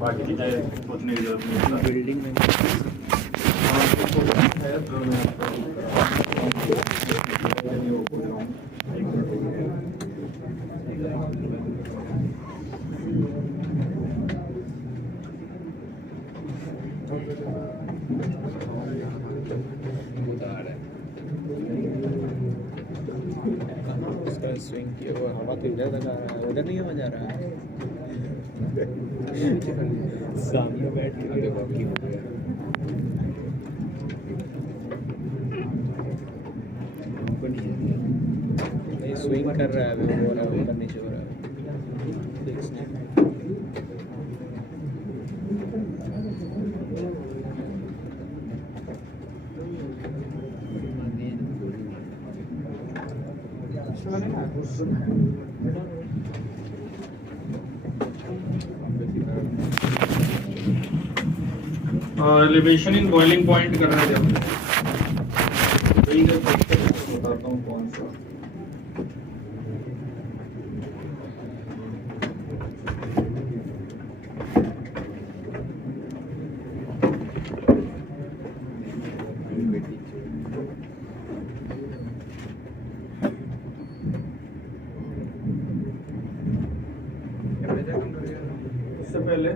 बाकी चीज़ें सोचने की जरूरत नहीं है। बिल्डिंग में है तो मैं नहीं वो बोल रहा हूँ। एक मिनट हो गया। उसका स्विंग किया वो हवा तो इधर तक आ रहा है, उधर नहीं हवा जा रहा है। सामने बैठ के देखो की हो गया। नहीं स्विंग कर रहा है वो वाला ऊपर नीचे हो रहा है। एलिवेशन इन बॉइलिंग पॉइंट कर रहे हैं जब बताता हूँ कौन सा। इससे पहले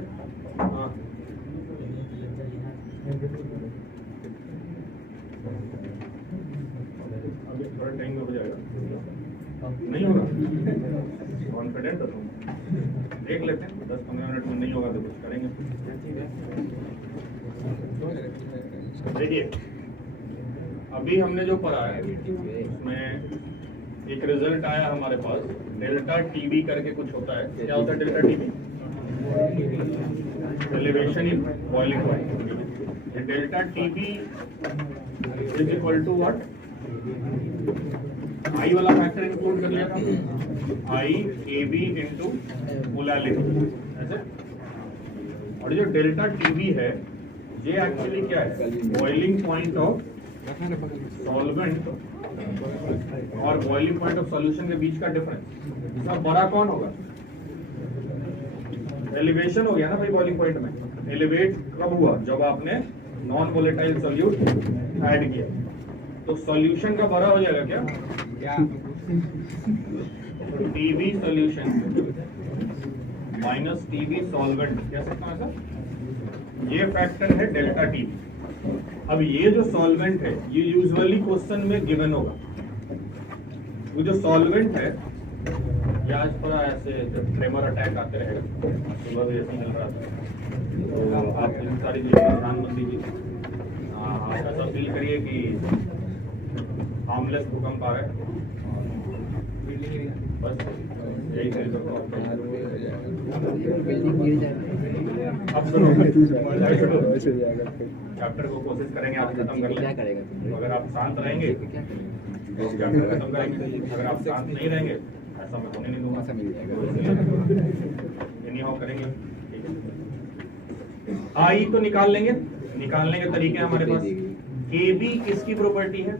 हाँ अभी थोड़ा टाइम में हो जाएगा, नहीं होगा कॉन्फिडेंट हो तुम, देख लेते हैं 10-15 मिनट में नहीं होगा तो कुछ करेंगे। देखिए अभी हमने जो पढ़ा है उसमें एक रिजल्ट आया हमारे पास, डेल्टा टीबी करके कुछ होता है। क्या होता है delta TB? Elevation in boiling point. Delta TB is equal to what? I वाला फैक्टर इंक्लूड कर लिया था, I A B into molality ऐसे। और जो डेल्टा टीबी है ये एक्चुअली क्या है? बॉइलिंग पॉइंट ऑफ सॉल्वेंट और बॉइलिंग पॉइंट ऑफ सॉल्यूशन के बीच का डिफरेंस। इसका बड़ा कौन होगा? एलिवेशन हो गया ना भाई बॉइलिंग पॉइंट में। एलिवेट कब हुआ? जब आपने नॉन वोलेटाइल सॉल्यूट ऐड किया। तो सॉल्यूशन का बड़ा हो जाएगा क्या? TB solution minus TB solvent, कह सकता हूं सर। ये फैक्टर है डेल्टा टीबी। अब ये जो सॉल्वेंट है ये यूजुअली क्वेश्चन में गिवन होगा। वो जो सॉल्वेंट है ये आज थोड़ा ऐसे जब ट्रेमर अटैक आते रहेगा, सुबह भी ऐसे चल रहा था, तो आप इन सारी चीज़ों पर ध्यान मत दीजिए। आप ऐसा फील करिए कि हार्मलेस भूकंप आ रहा है, बस यही फील करता हूँ। अब सुनो, चैप्टर को कोशिश करेंगे आप खत्म कर लें। अगर आप शांत रहेंगे तो चैप्टर खत्म करेंगे, अगर आप शांत नहीं रहेंगे ऐसा मैं होने नहीं दूंगा। एनी हाउ करेंगे, ठीक है। आई तो निकाल लेंगे, निकालने के तरीके हमारे पास। के बी किसकी प्रॉपर्टी है?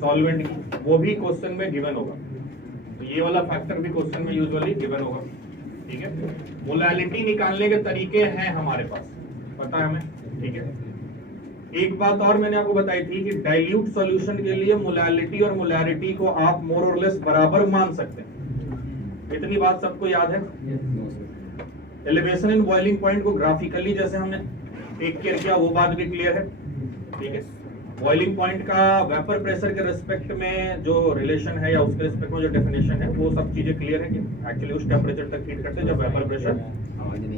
सॉल्वेंट की, वो भी क्वेश्चन में गिवन होगा। तो ये वाला फैक्टर भी क्वेश्चन में यूजुअली गिवन होगा, ठीक है। मोलैलिटी निकालने के तरीके हैं हमारे पास, पता है हमें, ठीक है। एक बात और मैंने आपको बताई थी कि डाइल्यूट सॉल्यूशन के लिए मोलैलिटी और मोलैरिटी को आप मोर और लेस बराबर मान सकते हैं। इतनी बात सबको याद है? एलिवेशन इन बॉइलिंग पॉइंट को ग्राफिकली जैसे हमने टेक केयर किया वो बात भी क्लियर है, ठीक है। बॉइलिंग पॉइंट का वेपर प्रेशर के रिस्पेक्ट में जो रिलेशन है या उसके रिस्पेक्ट में जो डेफिनेशन है वो सब चीजें क्लियर है कि एक्चुअली उस टेम्परेचर तक हीट करते हैं जब वेपर प्रेशर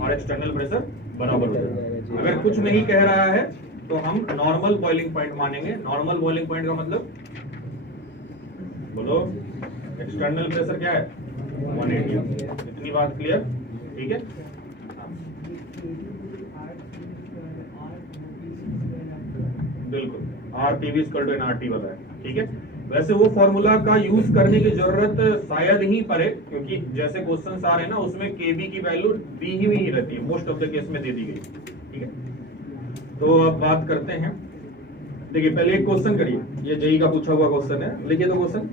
और एक्सटर्नल प्रेशर बराबर हो जाए। अगर कुछ नहीं कह रहा है तो हम नॉर्मल बॉइलिंग पॉइंट मानेंगे। नॉर्मल बॉइलिंग पॉइंट का मतलब बोलो, एक्सटर्नल प्रेशर क्या है? 180। इतनी बात क्लियर, ठीक है। बिल्कुल, RPV इक्वल टू NRT वाला है, ठीक है। वैसे वो फॉर्मूला का यूज करने की जरूरत शायद ही पड़े, क्योंकि जैसे क्वेश्चंस आ रहे हैं ना उसमें KB की वैल्यू दी ही रहती है, मोस्ट ऑफ द केस में दे दी गई, ठीक है। तो अब बात करते हैं, देखिए पहले एक क्वेश्चन करिए, ये जेई का पूछा हुआ क्वेश्चन है, लिखिए तो question.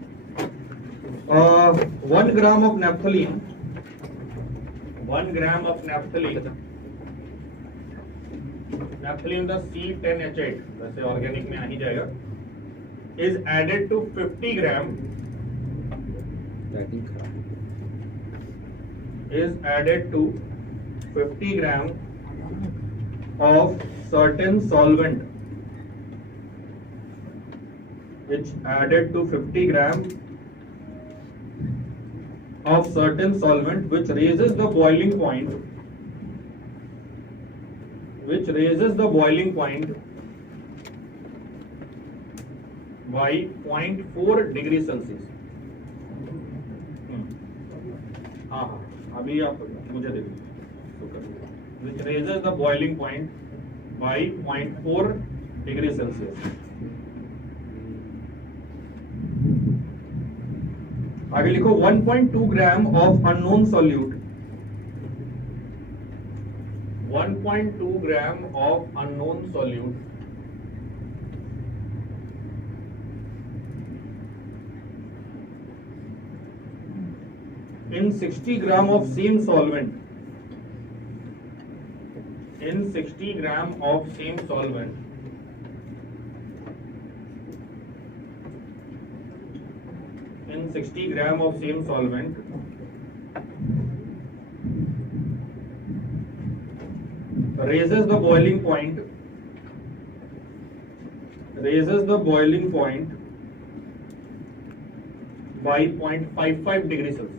1 gram of naphthalene 1 gram of naphthalene, naphthalene the C10H8, वैसे ऑर्गेनिक में आ ही जाएगा, is added to 50 gram, is added to 50 gram of certain solvent, which added to 50 gram of certain solvent which raises the boiling point, by 0.4 degree Celsius. हाँ अभी आप मुझे दे दीजिए, which raises the boiling point by 0.4 degree Celsius. आगे लिखो 1.2 gram of unknown solute, 1.2 gram of unknown solute in 60 gram of same solvent, in 60 gram of same solvent, in 60 gram of same solvent raises the boiling point, by 0.55 degree Celsius,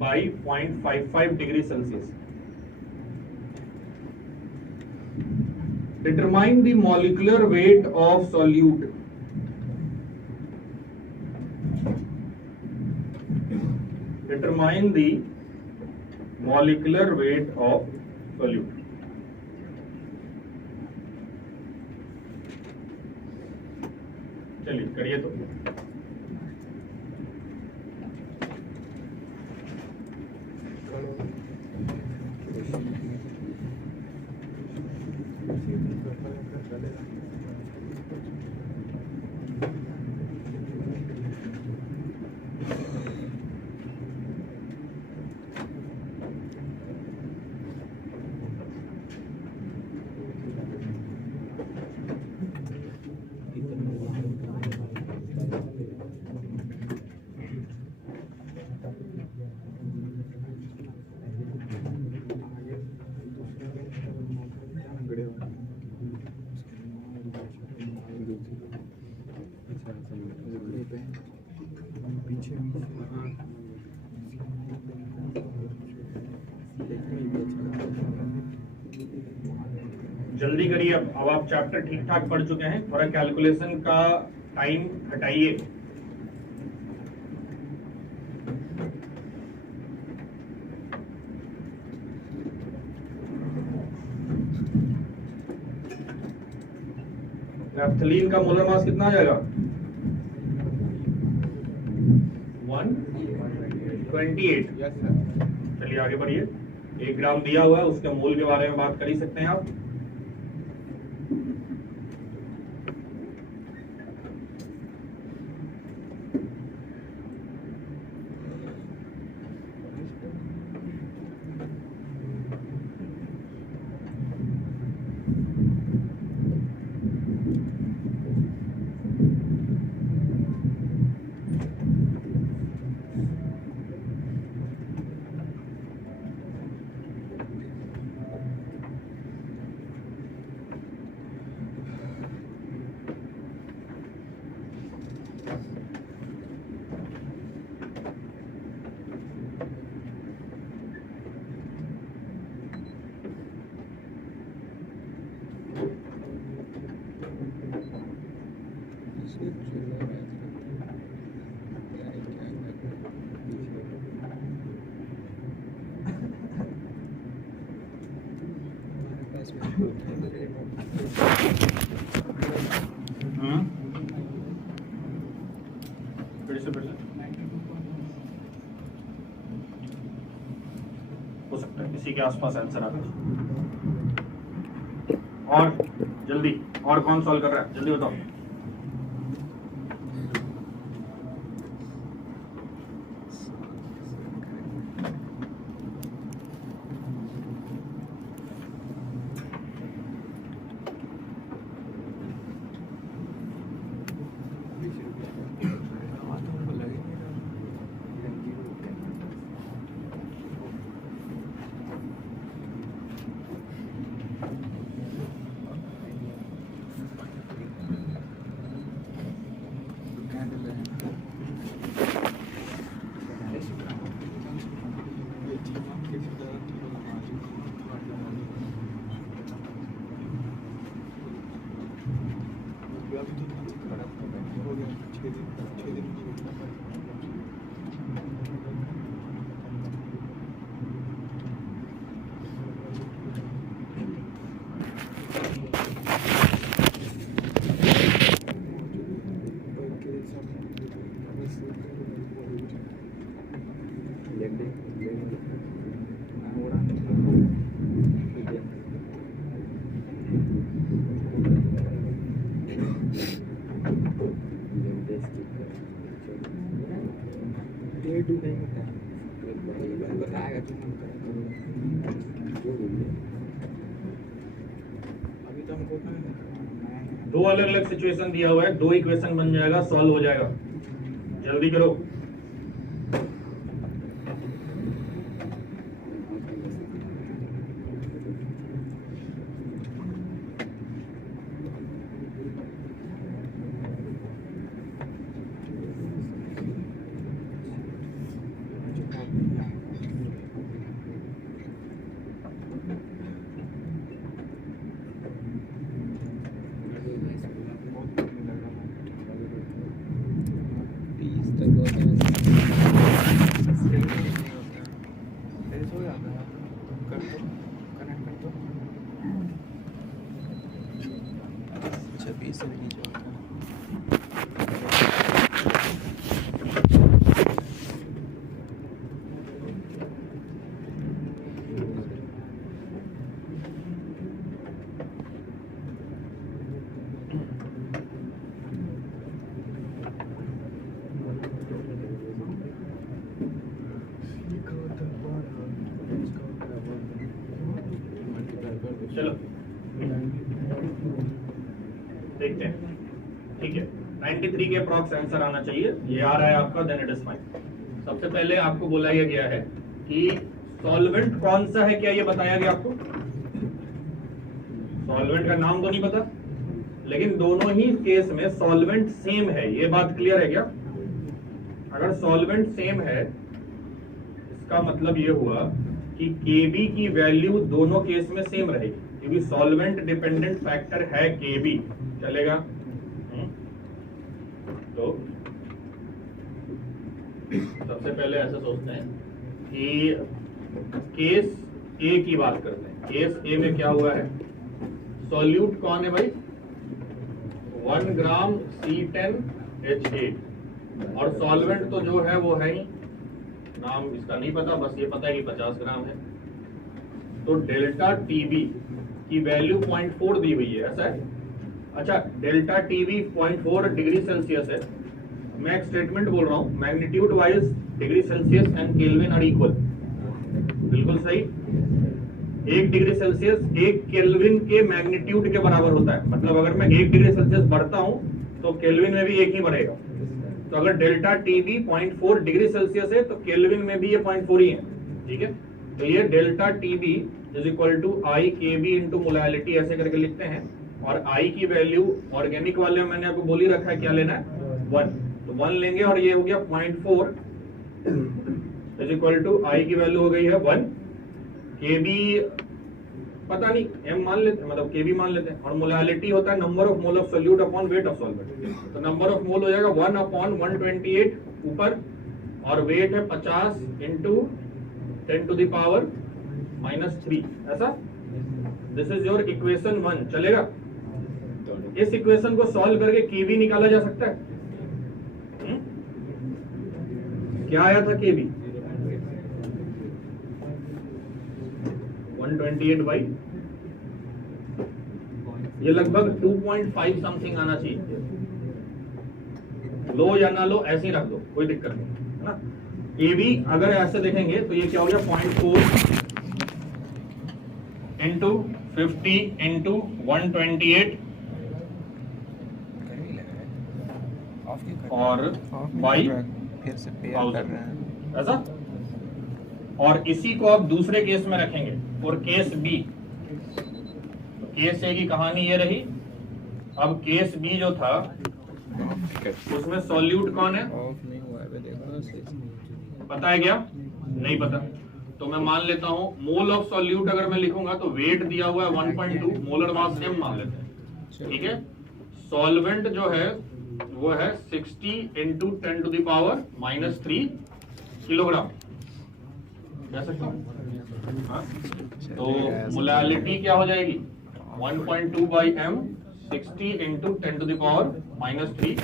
by 0.55 degree Celsius. Determine the molecular weight of solute. Determine the molecular weight of solute. चलिए करिए तो। जल्दी करिए, अब आप chapter ठीक ठाक पढ़ चुके हैं, थोड़ा कैलकुलेशन का टाइम हटाइए। नैप्थलीन का मोलर मास कितना आ जाएगा? 128। चलिए आगे बढ़िए। 1 ग्राम दिया हुआ है, उसके मोल के बारे में बात कर ही सकते हैं आप। हो सकता है इसी के आसपास आंसर आता है। और जल्दी, और कौन सॉल्व कर रहा है, जल्दी बताओ। बताएगा तुम अभी तो हमको दो अलग अलग सिचुएशन दिया हुआ है, दो इक्वेशन बन जाएगा, सॉल्व हो जाएगा, जल्दी करो। चलो देखते हैं, ठीक है। 93 के अप्रॉक्स आंसर आना चाहिए, ये आ रहा है आपका, देन इट इज फाइन। सबसे पहले आपको बुलाया गया है कि सॉल्वेंट कौन सा है, क्या ये बताया गया आपको? सॉल्वेंट का नाम तो नहीं पता, लेकिन दोनों ही केस में सॉल्वेंट सेम है, ये बात क्लियर है क्या? अगर सॉल्वेंट सेम है इसका मतलब ये हुआ कि Kb की वैल्यू दोनों केस में सेम रहेगी, क्योंकि सॉल्वेंट डिपेंडेंट फैक्टर है Kb, चलेगा? तो सबसे पहले ऐसा सोचते हैं कि केस ए की बात करते हैं। केस ए में क्या हुआ है? सॉल्यूट कौन है भाई? 1 ग्राम C10H8 और सॉल्वेंट तो जो है वो है ही, नाम इसका नहीं पता, बस ये पता है कि 50 ग्राम है। तो डेल्टा टीबी की वैल्यू 0.4 दी हुई है, ऐसा है? अच्छा, डेल्टा टीबी 0.4 डिग्री सेल्सियस है। मैं एक स्टेटमेंट बोल रहा हूँ, magnitude wise degree Celsius and Kelvin are equal, बिल्कुल सही। 1 डिग्री सेल्सियस 1 केल्विन के मैग्नीट्यूड के बराबर होता है, मतलब अगर मैं 1 डिग्री सेल्सियस बढ़ता हूँ तो केल्विन में भी 1 ही बढ़ेगा। तो अगर डेल्टा टीबी 0.4 डिग्री सेल्सियस है तो केल्विन में भी ये 0.4 ही है, ठीक है। तो ये delta TB is equal to I K B into molality, ऐसे करके लिखते हैं। और आई की वैल्यू ऑर्गेनिक वाले में मैंने आपको बोल ही रखा है, क्या लेना है? 1, तो 1 लेंगे और ये हो गया 0.4 इज इक्वल टू आई की वैल्यू हो गई है 1, के बी पता नहीं, m मान लेते हैं, मतलब kb मान लेते हैं। और मोलैलिटी होता है number of mole of solute upon weight of solvent, तो नंबर ऑफ मोल हो जाएगा 1 अपॉन 128 ऊपर, और वेट है 50 इंटू 10 टू द पावर -3, ऐसा। दिस इज योर इक्वेशन 1, चलेगा? इस इक्वेशन को सॉल्व करके kb निकाला जा सकता है। क्या आया था kb? 128 बाई, ये लगभग 2.5 समथिंग आना चाहिए। लो या ना लो, ऐसे ही रख दो, कोई दिक्कत नहीं है ना। AB अगर ऐसे देखेंगे तो ये क्या हो गया? 0.4 इंटू 50 इंटू 128 और बाई फिर से पेयर कर रहे हैं, ऐसा। और इसी को आप दूसरे केस में रखेंगे और केस बी, तो केस ए की कहानी ये रही। अब केस बी जो था उसमें सॉल्यूट कौन है? ऑफ नहीं हुआ है, देखो पता है क्या? नहीं पता। तो मैं मान लेता हूं मोल ऑफ सॉल्यूट अगर मैं लिखूंगा तो वेट दिया हुआ है 1.2, मोलर मास m मान लेते हैं, ठीक है। सॉल्वेंट जो है वो है 60 into 10 to the power -3 kilogram, कह सकता हूँ, हाँ? तो मोलैलिटी क्या हो जाएगी? 1.2 by m 60 into 10 to the power -3।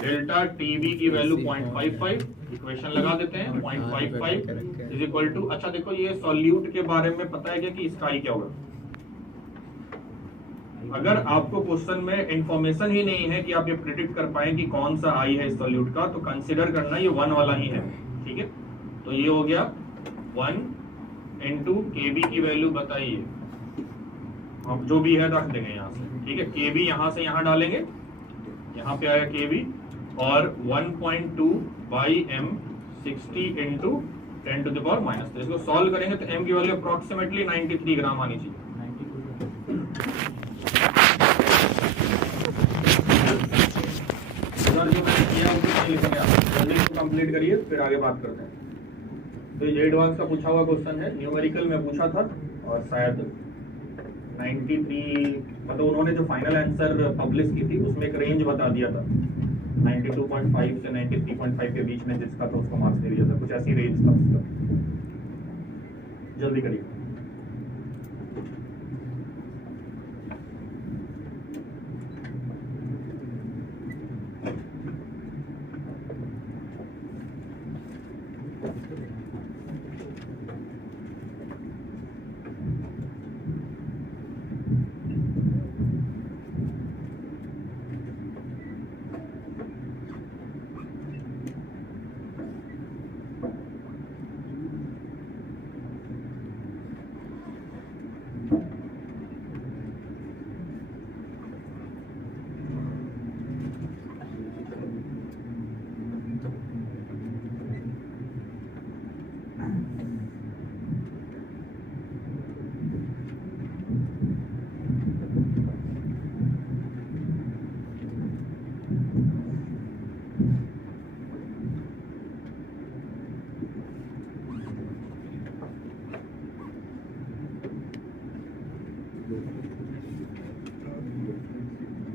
Delta TB की वैल्यू 0.55, इक्वेशन लगा देते हैं 0.55 इज इक्वल टू, अच्छा देखो ये सॉल्यूट के बारे में पता है क्या कि इसका आई क्या होगा? अगर आपको क्वेश्चन में इंफॉर्मेशन ही नहीं है कि आप ये प्रिडिक्ट कर पाए कि कौन सा आई है इस सॉल्यूट का, तो कंसीडर करना ये 1 वाला ही है, ठीक है। तो ये हो गया 1 इंटू के बी की वैल्यू बताइए, हम जो भी है रख देंगे यहाँ से, ठीक है। के बी यहाँ से यहाँ डालेंगे, यहाँ पे आया के बी, और 1.2 by M 60 into 10 to the power -3। इसको सॉल्व करेंगे तो एम की वैल्यू अप्रोक्सीमेटली 93 ग्राम आनी चाहिए। जो मैंने किया उसको नहीं लिखेंगे आप, जल्दी इसको कंप्लीट करिए फिर आगे बात करते हैं। तो ये एडवांस का पूछा हुआ क्वेश्चन है, न्यूमेरिकल में पूछा था और शायद 93, मतलब उन्होंने जो फाइनल आंसर पब्लिश की थी उसमें एक रेंज बता दिया था, 92.5 से 93.5 के बीच में जिसका था उसको मार्क्स दे दिया था, कुछ ऐसी रेंज था उसका। जल्दी करिए।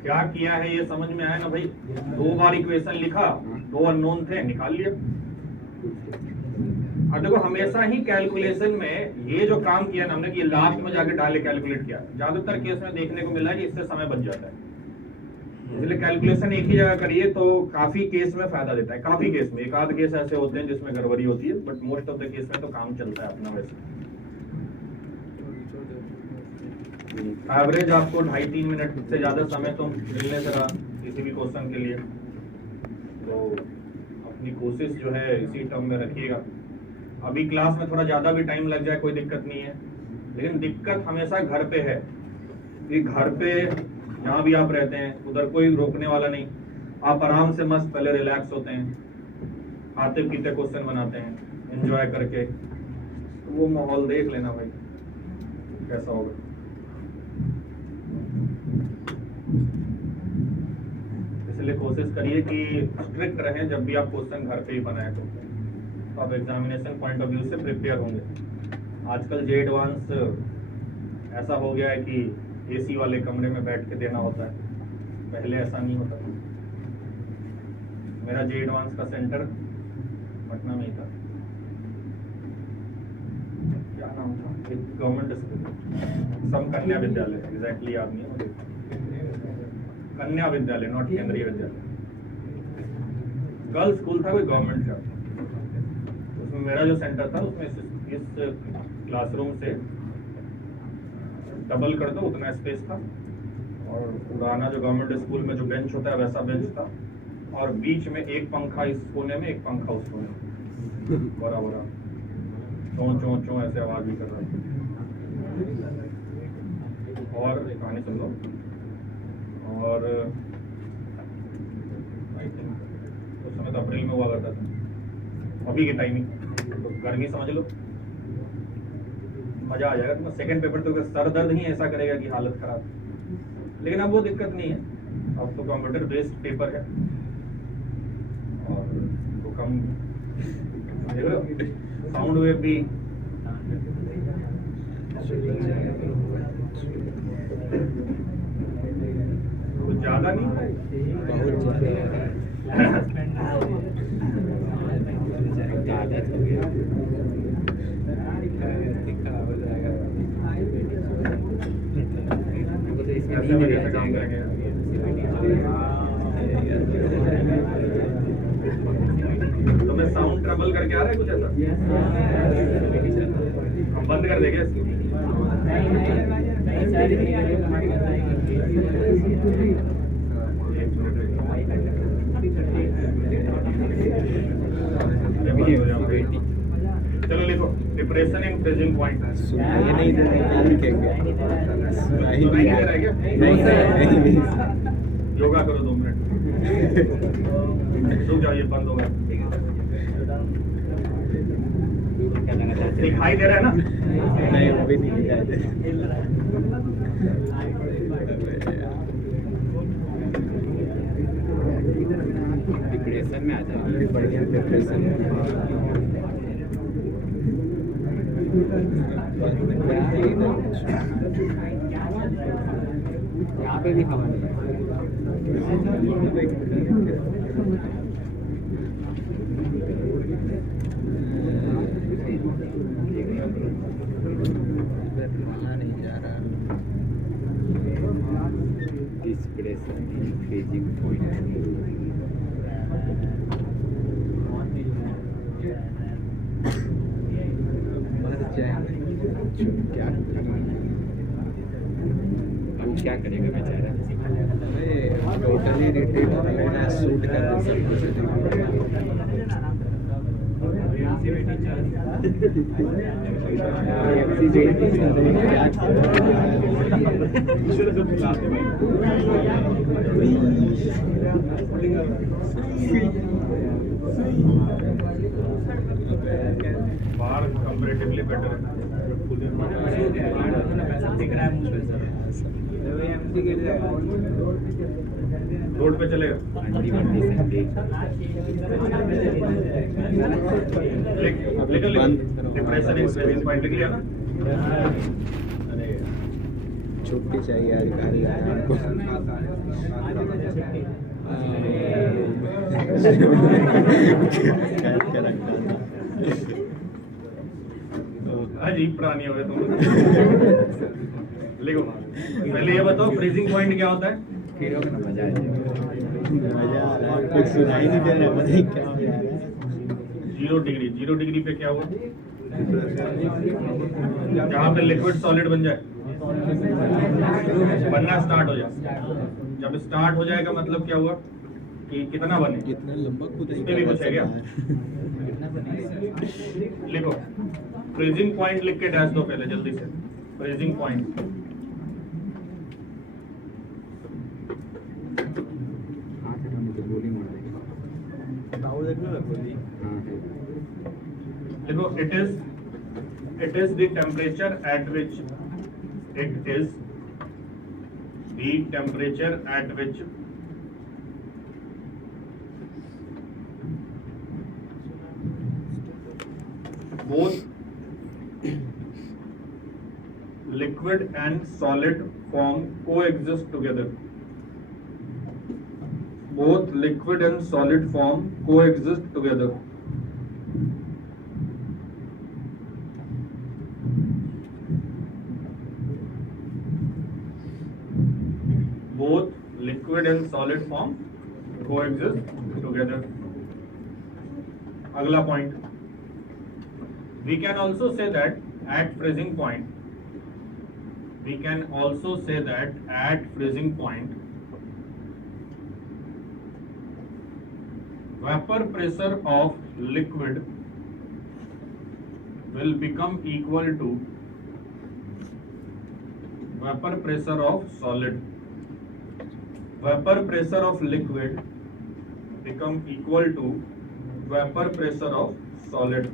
क्या किया है ये समझ में आया ना भाई? 2 बार इक्वेशन लिखा, 2 अननोन थे, निकाल लिया। और देखो हमेशा ही कैलकुलेशन में ये जो काम किया ना हमने कि लास्ट में जाके डाले कैलकुलेट किया, ज्यादातर केस में देखने को मिला है कि इससे समय बच जाता है। इसलिए कैलकुलेशन एक ही जगह करिए तो काफी केस में फायदा देता है। काफी केस में, एक आध केस ऐसे होते हैं जिसमें गड़बड़ी होती है, but most of the case में तो काम चलता है अपना। वैसे एवरेज आपको 2.5-3 मिनट से ज्यादा समय तो मिलने से रहा किसी भी क्वेश्चन के लिए, तो अपनी कोशिश जो है इसी टर्म में रखिएगा। अभी क्लास में थोड़ा ज्यादा भी टाइम लग जाए कोई दिक्कत नहीं है, लेकिन दिक्कत हमेशा घर पे है कि घर पे जहाँ भी आप रहते हैं उधर कोई रोकने वाला नहीं, आप आराम से मस्त पहले रिलैक्स होते हैं, आते पीते क्वेश्चन बनाते हैं एंजॉय करके, तो वो माहौल देख लेना भाई कैसा होगा। इसलिए कोशिश करिए कि स्ट्रिक्ट रहें जब भी आप क्वेश्चन घर पे ही बनाए तो आप एग्जामिनेशन पॉइंट ऑफ व्यू से प्रिपेयर होंगे। आजकल जे एडवांस ऐसा हो गया है कि एसी वाले कमरे में बैठ के देना होता है, पहले ऐसा नहीं होता था। मेरा जे एडवांस का सेंटर पटना में ही था, क्या नाम था, एक गवर्नमेंट स्कूल, सम कन्या विद्यालय, एग्जैक्टली याद नहीं है मुझे, कन्या विद्यालय, नॉट केंद्रीय विद्यालय, गर्ल्स स्कूल था कोई गवर्नमेंट का। उसमें मेरा जो सेंटर था उसमें इस क्लासरूम से डबल कर दो उतना स्पेस था, और पुराना जो गवर्नमेंट स्कूल में जो बेंच होता है वैसा बेंच था, और बीच में एक पंखा इस कोने में एक पंखा उस कोने में, बड़ा बड़ा चों चों चों ऐसे आवाज भी कर रहा है। और कहानी सुन लो, और आई थिंक उस समय तो अप्रैल में हुआ करता था, अभी की टाइमिंग तो गर्मी समझ लो, मजा आ जाएगा तुम्हें। सेकंड पेपर तो सर दर्द ही ऐसा करेगा कि हालत खराब, लेकिन अब वो दिक्कत नहीं है, अब तो कंप्यूटर बेस्ड पेपर है और तो कम साउंड वेव भी कुछ ज्यादा नहीं है, काम करेंगे। तो मैं साउंड ट्रबल करके आ रहा है कुछ ऐसा, हम बंद कर देंगे इसको। चलो लिखो डिप्रेशन इन फ्रीजिंग पॉइंट। सुनाई नहीं दे रहा है क्या? सुनाई सुनाई नहीं दे रहा है क्या? नहीं। योगा करो 2 मिनट, रुक जाओ, ये बंद होगा। दिखाई दे रहा है ना? नहीं, वो भी नहीं दिखाई दे। डिप्रेशन में आ जाएगा, बढ़िया डिप्रेशन में। यहाँ पे भी हवा नहीं है। नहीं जा रहा। Depression freezing point. क्या करेगा बेचारा? टोटली रिट्रीट होना, शूट कर सब कुछ। बाहर कंपैरेटिवली बेटर है। रोड पे चलेगा। डिप्रेशन इन फ्रीजिंग पॉइंट लिख लिया ना? छुट्टी चाहिए अधिकारी हमको। अजीब प्राणी हो गए तुम। लिखो, पहले ये बताओ फ्रीजिंग पॉइंट क्या होता है? मजा आ रहा है, कुछ सुनाई नहीं दे रहा, पता नहीं क्या हो रहा है। 0 डिग्री, 0 डिग्री पे क्या हुआ? जहाँ पे लिक्विड सॉलिड बन जाए, बनना स्टार्ट हो जाए। जब स्टार्ट हो जाएगा मतलब क्या हुआ कि कितना बने? इतना लंबा खुद इस पे भी कुछ है क्या? लिखो फ्रीजिंग पॉइंट लिख के डैश दो पहले जल्दी से। फ्रीजिंग पॉइंट देखो, it is the temperature at which both liquid and solid form coexist together. Both liquid and solid form coexist together. Both liquid and solid form coexist together. अगला point. We can also say that at freezing point, vapor pressure of liquid will become equal to vapor pressure of solid. Vapor pressure of liquid become equal to vapor pressure of solid.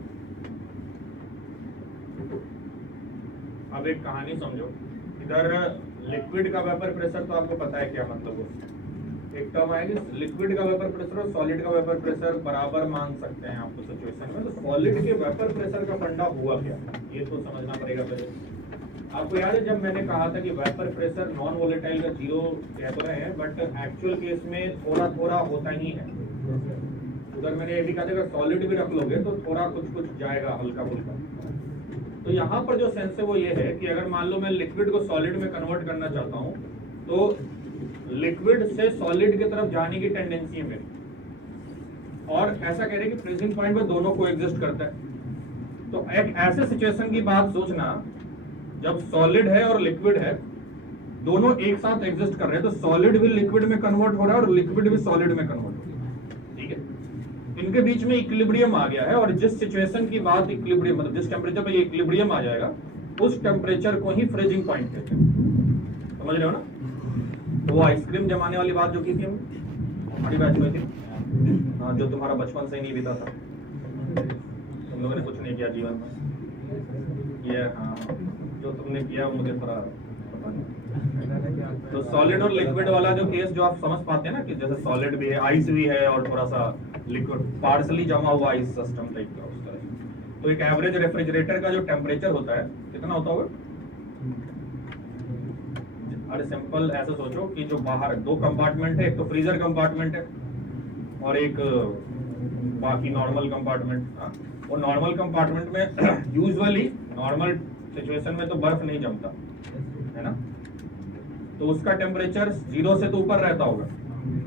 अब एक कहानी समझो। इधर liquid का vapour pressure तो आपको पता है क्या मतलब है। एक टर्म आएगी लिक्विड का वेपर प्रेशर और सॉलिड का वेपर प्रेशर बराबर मान सकते हैं आपको सिचुएशन में। तो सॉलिड के वेपर प्रेशर का फंडा हुआ क्या, ये तो समझना पड़ेगा पहले। आपको याद है जब मैंने कहा था कि वेपर प्रेशर नॉन वोलेटाइल का 0 कह तो रहे हैं, बट एक्चुअल केस में थोड़ा थोड़ा होता ही है। उधर मैंने ये भी कहा था अगर सॉलिड भी रख लोगे तो थोड़ा कुछ जाएगा हल्का फुल्का। तो यहाँ पर जो सेंस है वो ये है कि अगर मान लो मैं लिक्विड को सॉलिड में कन्वर्ट करना चाहता हूँ तो लिक्विड से सॉलिड की तरफ जाने की टेंडेंसी है मेरी, और ऐसा कह रहे हैं कि फ्रीजिंग पॉइंट में दोनों को एग्जिस्ट करता है। तो एक ऐसे सिचुएशन की बात सोचना जब सॉलिड है और लिक्विड है, दोनों एक साथ एग्जिस्ट कर रहे हैं, तो सॉलिड भी लिक्विड में कन्वर्ट हो रहा है और लिक्विड भी सॉलिड में कन्वर्ट हो रहा है। ठीक है, इनके बीच में इक्विलिब्रियम आ गया है, और जिस सिचुएशन की बात इक्विलिब्रियम मतलब जिस टेम्परेचर पे ये इक्विलिब्रियम आ जाएगा उस टेम्परेचर को ही फ्रीजिंग पॉइंट कहते हैं। समझ रहे हो ना? तो वो आइसक्रीम जमाने वाली बात जो की थी हमारी बैच में थी, हाँ, जो तुम्हारा बचपन से ही नहीं बीता था, तुम लोगों ने कुछ नहीं किया जीवन में, ये हाँ जो तुमने किया मुझे थोड़ा पता नहीं। तो सॉलिड और लिक्विड वाला जो केस जो आप समझ पाते हैं ना, कि जैसे सॉलिड भी है, आइस भी है, और थोड़ा सा लिक्विड पार्सली जमा हुआ आइस सिस्टम टाइप का उस तरह। तो एक एवरेज रेफ्रिजरेटर का जो टेम्परेचर होता है कितना होता होगा? अरे सिंपल ऐसा सोचो कि जो बाहर दो कंपार्टमेंट है, एक तो फ्रीजर कंपार्टमेंट है और एक बाकी नॉर्मल कंपार्टमेंट। वो नॉर्मल कंपार्टमेंट में यूजुअली नॉर्मल सिचुएशन में तो बर्फ नहीं जमता है ना, तो उसका टेम्परेचर 0 से तो ऊपर रहता होगा,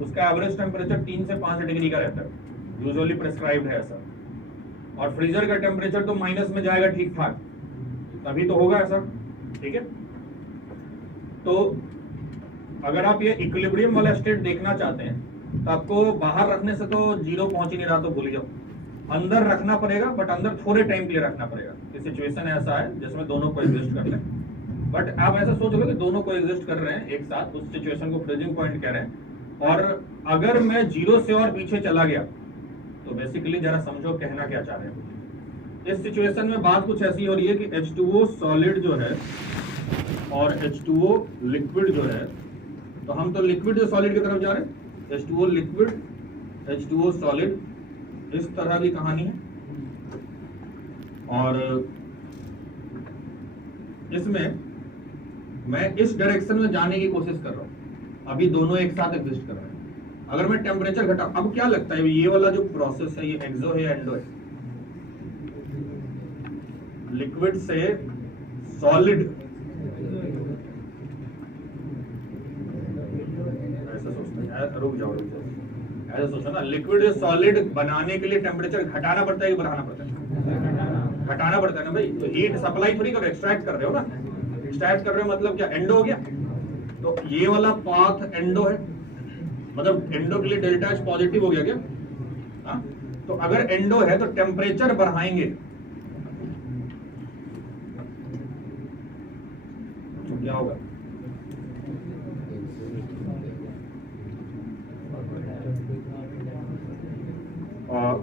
उसका एवरेज टेम्परेचर 3 से 5 डिग्री का रहता है, यूजुअली प्रिस्क्राइब्ड है ऐसा। और फ्रीजर का टेम्परेचर तो माइनस में जाएगा ठीक ठाक, तभी तो होगा ऐसा, ठीक है। तो अगर आप ये इक्विलिब्रियम वाला स्टेट देखना चाहते हैं तो आपको बाहर रखने से तो 0 पहुंच ही नहीं रहा, तो भूल जाओ, अंदर रखना पड़ेगा, बट अंदर थोड़े टाइम के लिए रखना पड़ेगा। कि सिचुएशन ऐसा है जिसमें दोनों को एग्जिस्ट कर लें, बट आप ऐसा सोचोगे कि दोनों को एग्जिस्ट कर रहे हैं एक साथ, उस सिचुएशन को फ्रीजिंग पॉइंट कह रहे हैं। और अगर मैं 0 से और पीछे चला गया तो बेसिकली जरा समझो कहना क्या चाह रहे हैं। इस सिचुएशन में बात कुछ ऐसी हो रही है कि H2O सॉलिड जो है और H2O लिक्विड जो है, तो हम तो लिक्विड से सॉलिड की तरफ जा रहे हैं, H2O लिक्विड H2O सॉलिड, इस तरह की कहानी है। और इसमें मैं इस डायरेक्शन में जाने की कोशिश कर रहा हूं, अभी दोनों एक साथ एग्जिस्ट कर रहे हैं। अगर मैं टेम्परेचर घटा, अब क्या लगता है ये वाला जो प्रोसेस है ये एक्सो है या एंडो है? लिक्विड से सॉलिड, ऐसा सोचना है, रुक जाओ, ऐसा सोचो ना, लिक्विड से सॉलिड बनाने के लिए टेम्परेचर घटाना पड़ता है कि बढ़ाना पड़ता है? घटाना पड़ता है ना भाई। तो हीट सप्लाई थोड़ी कर एक्सट्रैक्ट कर रहे हो ना, एक्सट्रैक्ट कर रहे हो मतलब क्या, एंडो हो गया। तो ये वाला पाथ एंडो है, मतलब एंडो के लिए डेल्टा H पॉजिटिव हो गया क्या? हाँ, तो अगर एंडो है तो टेम्परेचर बढ़ाएंगे तो क्या होगा? और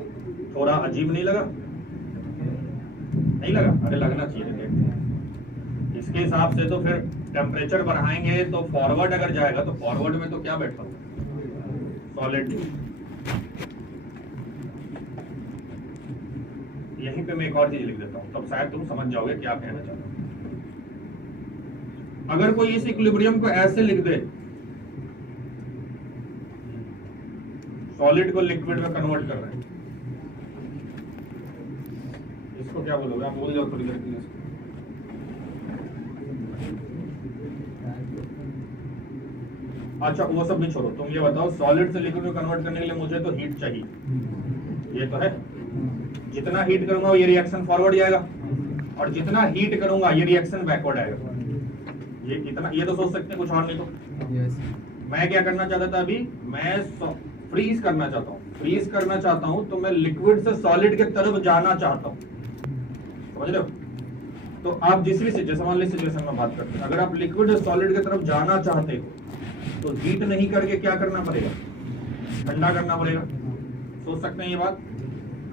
थोड़ा अजीब नहीं लगा? नहीं लगा? अरे लगना चाहिए। इसके हिसाब से तो फिर टेम्परेचर बढ़ाएंगे तो फॉरवर्ड अगर जाएगा तो फॉरवर्ड में तो क्या बैठा होगा? सॉलिड। यहीं पे मैं एक और चीज लिख देता हूं, तब शायद तुम समझ जाओगे क्या कहना चाहता हूं। अगर कोई इस इक्विलिब्रियम को ऐसे लिख दे, सॉलिड को लिक्विड में कन्वर्ट कर रहे हैं, इसको क्या बोलोगे? आप बोल जाओ थोड़ी देर के लिए। अच्छा वो सब भी छोड़ो, तुम ये बताओ, सॉलिड से लिक्विड में कन्वर्ट करने के लिए मुझे तो हीट चाहिए, ये तो है। जितना हीट करूंगा ये रिएक्शन फॉरवर्ड जाएगा, और जितना हीट करूंगा ये रिएक्शन बैकवर्ड आएगा। ये इतना, ये तो सोच सकते हैं, कुछ और नहीं तो। मैं क्या करना चाहता था अभी, मैं फ्रीज करना चाहता हूँ। फ्रीज करना चाहता हूँ तो मैं लिक्विड से सॉलिड के तरफ जाना चाहता हूँ, समझ रहे हो? तो आप जिस भी जैसे मान लीजिए सिचुएशन में बात करते हैं, अगर आप लिक्विड से सॉलिड की तरफ जाना चाहते हो तो हीट नहीं करके क्या करना पड़ेगा? ठंडा करना पड़ेगा। सोच सकते हैं ये बात?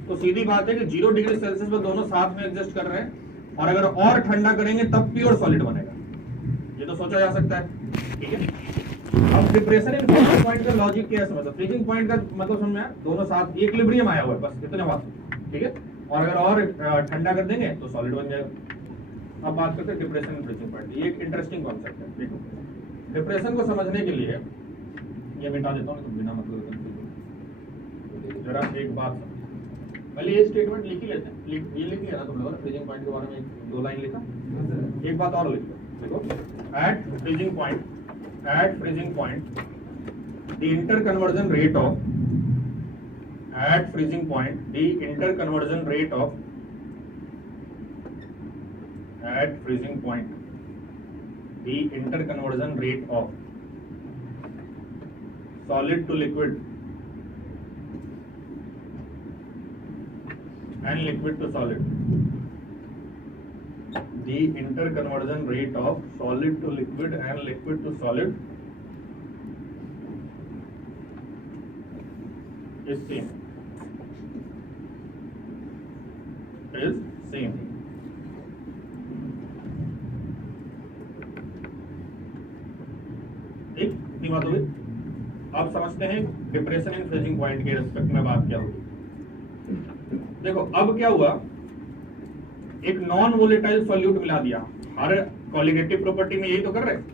तो सीधी बात है कि 0 डिग्री सेल्सियस में दोनों साथ में एग्जिस्ट कर रहे हैं, और अगर और ठंडा करेंगे तब प्योर सॉलिड बनेगा। ये तो सोचा जा सकता है, ठीक है। अब डिप्रेशन इन फ्रीजिंग पॉइंट का लॉजिक क्या है समझो। फ्रीजिंग पॉइंट का मतलब समझ में आया, दोनों साथ इक्विलिब्रियम आया हुआ है, बस इतने बात, ठीक है। और अगर और ठंडा कर देंगे तो सॉलिड बन जाएगा। अब बात करते हैं डिप्रेशन इन फ्रीजिंग पॉइंट। ये एक इंटरेस्टिंग कॉन्सेप्ट है। देखो डिप्रेशन को समझने के लिए ये मिटा देता हूँ, तो बिना मतलब जरा एक बात समझो। पहले ये स्टेटमेंट लिख ही लेते हैं, ये लिख लिया ना तुम लोगों ने फ्रीजिंग पॉइंट के बारे में 2 लाइन लिखा। एक बात और लिख लो, देखो at freezing point the interconversion rate of at freezing point the interconversion rate of solid to liquid and liquid to solid. The interconversion rate of solid to liquid and liquid to solid is same. Is same. ठीक, इतनी बात हो गई। अब समझते हैं depression in freezing point के respect में बात क्या होगी। देखो अब क्या हुआ, एक नॉन वोलेटाइल सॉल्यूट मिला दिया। हर कॉलिगेटिव प्रॉपर्टी में यही तो कर रहे हैं,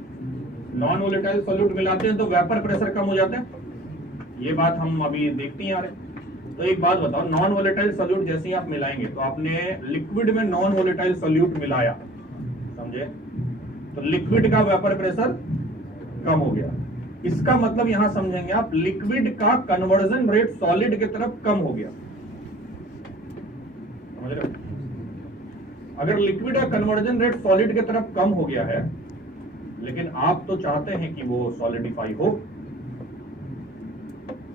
नॉन वोलेटाइल सॉल्यूट मिलाते हैं तो वेपर प्रेशर कम हो जाता है। ये बात हम अभी देखते ही आ रहे हैं। तो एक बात बताओ, नॉन वोलेटाइल सॉल्यूट जैसे ही आप मिलाएंगे तो आपने लिक्विड में नॉन वोलेटाइल सॉल्यूट मिलाया, समझे, तो लिक्विड का वेपर प्रेशर कम हो गया। इसका मतलब यहां समझेंगे आप, लिक्विड का कन्वर्जन रेट सॉलिड की तरफ कम हो गया, समझ रहे हो? अगर लिक्विड का कन्वर्जन रेट सॉलिड की तरफ कम हो गया है, लेकिन आप तो चाहते हैं कि वो सॉलिडिफाई हो,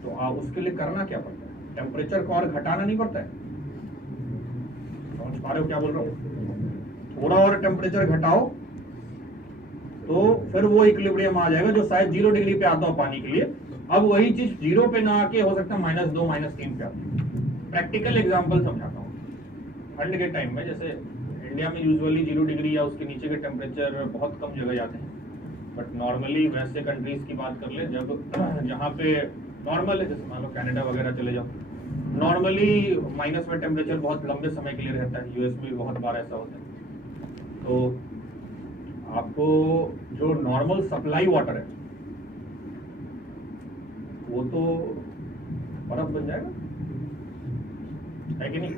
तो आप उसके लिए करना क्या पड़ता है? टेम्परेचर को और घटाना नहीं पड़ता है। समझ पा रहे हो क्या बोल रहा हूं? थोड़ा और टेम्परेचर घटाओ तो फिर वो इक्विलिब्रियम आ जाएगा जो शायद 0 डिग्री पे आता हो पानी के लिए। अब वही चीज 0 पे ना आके हो सकता है -2 -3 पे आती है। प्रैक्टिकल एग्जांपल समझाता हूँ। ठंड के टाइम में जैसे इंडिया में यूजुअली 0 डिग्री या उसके नीचे के टेम्परेचर बहुत कम जगह जाते हैं, बट नॉर्मली वैसे कंट्रीज की बात कर ले जब जहाँ पे नॉर्मल है, जैसे मान लो कनाडा वगैरह चले जाओ, नॉर्मली माइनस में टेम्परेचर बहुत लंबे समय के लिए रहता है। यूएस में भी बहुत बार ऐसा होता है। तो आपको जो नॉर्मल सप्लाई वाटर है वो तो बर्फ बन जाएगा, है कि नहीं?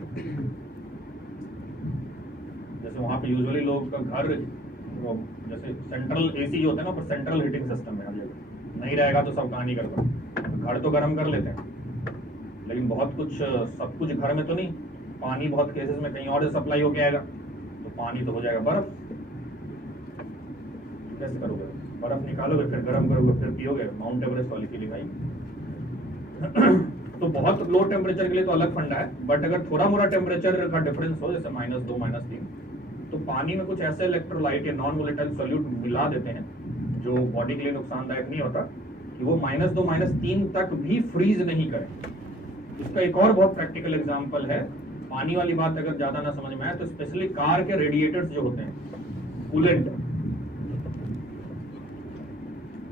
जैसे वहां पे यूजुअली लोग का घर, वो जैसे सेंट्रल एसी जो होता है ना, पर सेंट्रल हीटिंग सिस्टम है, हर जगह नहीं रहेगा तो सब कहानी करता। घर तो गर्म कर लेते हैं, लेकिन बहुत कुछ, सब कुछ घर में तो नहीं। पानी बहुत केसेस में कहीं और से सप्लाई होके आएगा, तो पानी तो हो जाएगा बर्फ। कैसे करोगे? बर्फ निकालोगे, फिर गर्म करोगे, फिर पियोगे। माउंट एवरेस्ट वाली फीलिंग आई। तो बहुत लो टेम्परेचर के लिए तो अलग फंडा है, बट अगर थोड़ा मोड़ा टेम्परेचर का डिफरेंस हो, जैसे -2 -3, तो पानी में कुछ ऐसे इलेक्ट्रोलाइट या नॉन वोलेटाइल सॉल्यूट मिला देते हैं जो बॉडी के लिए नुकसानदायक नहीं होता, कि वो -2 -3 तक भी फ्रीज नहीं करे। इसका एक और बहुत प्रैक्टिकल एग्जांपल है। पानी वाली बात अगर ज्यादा ना समझ में आए तो स्पेशली कार के रेडिएटर्स जो होते हैं, कूलेंट,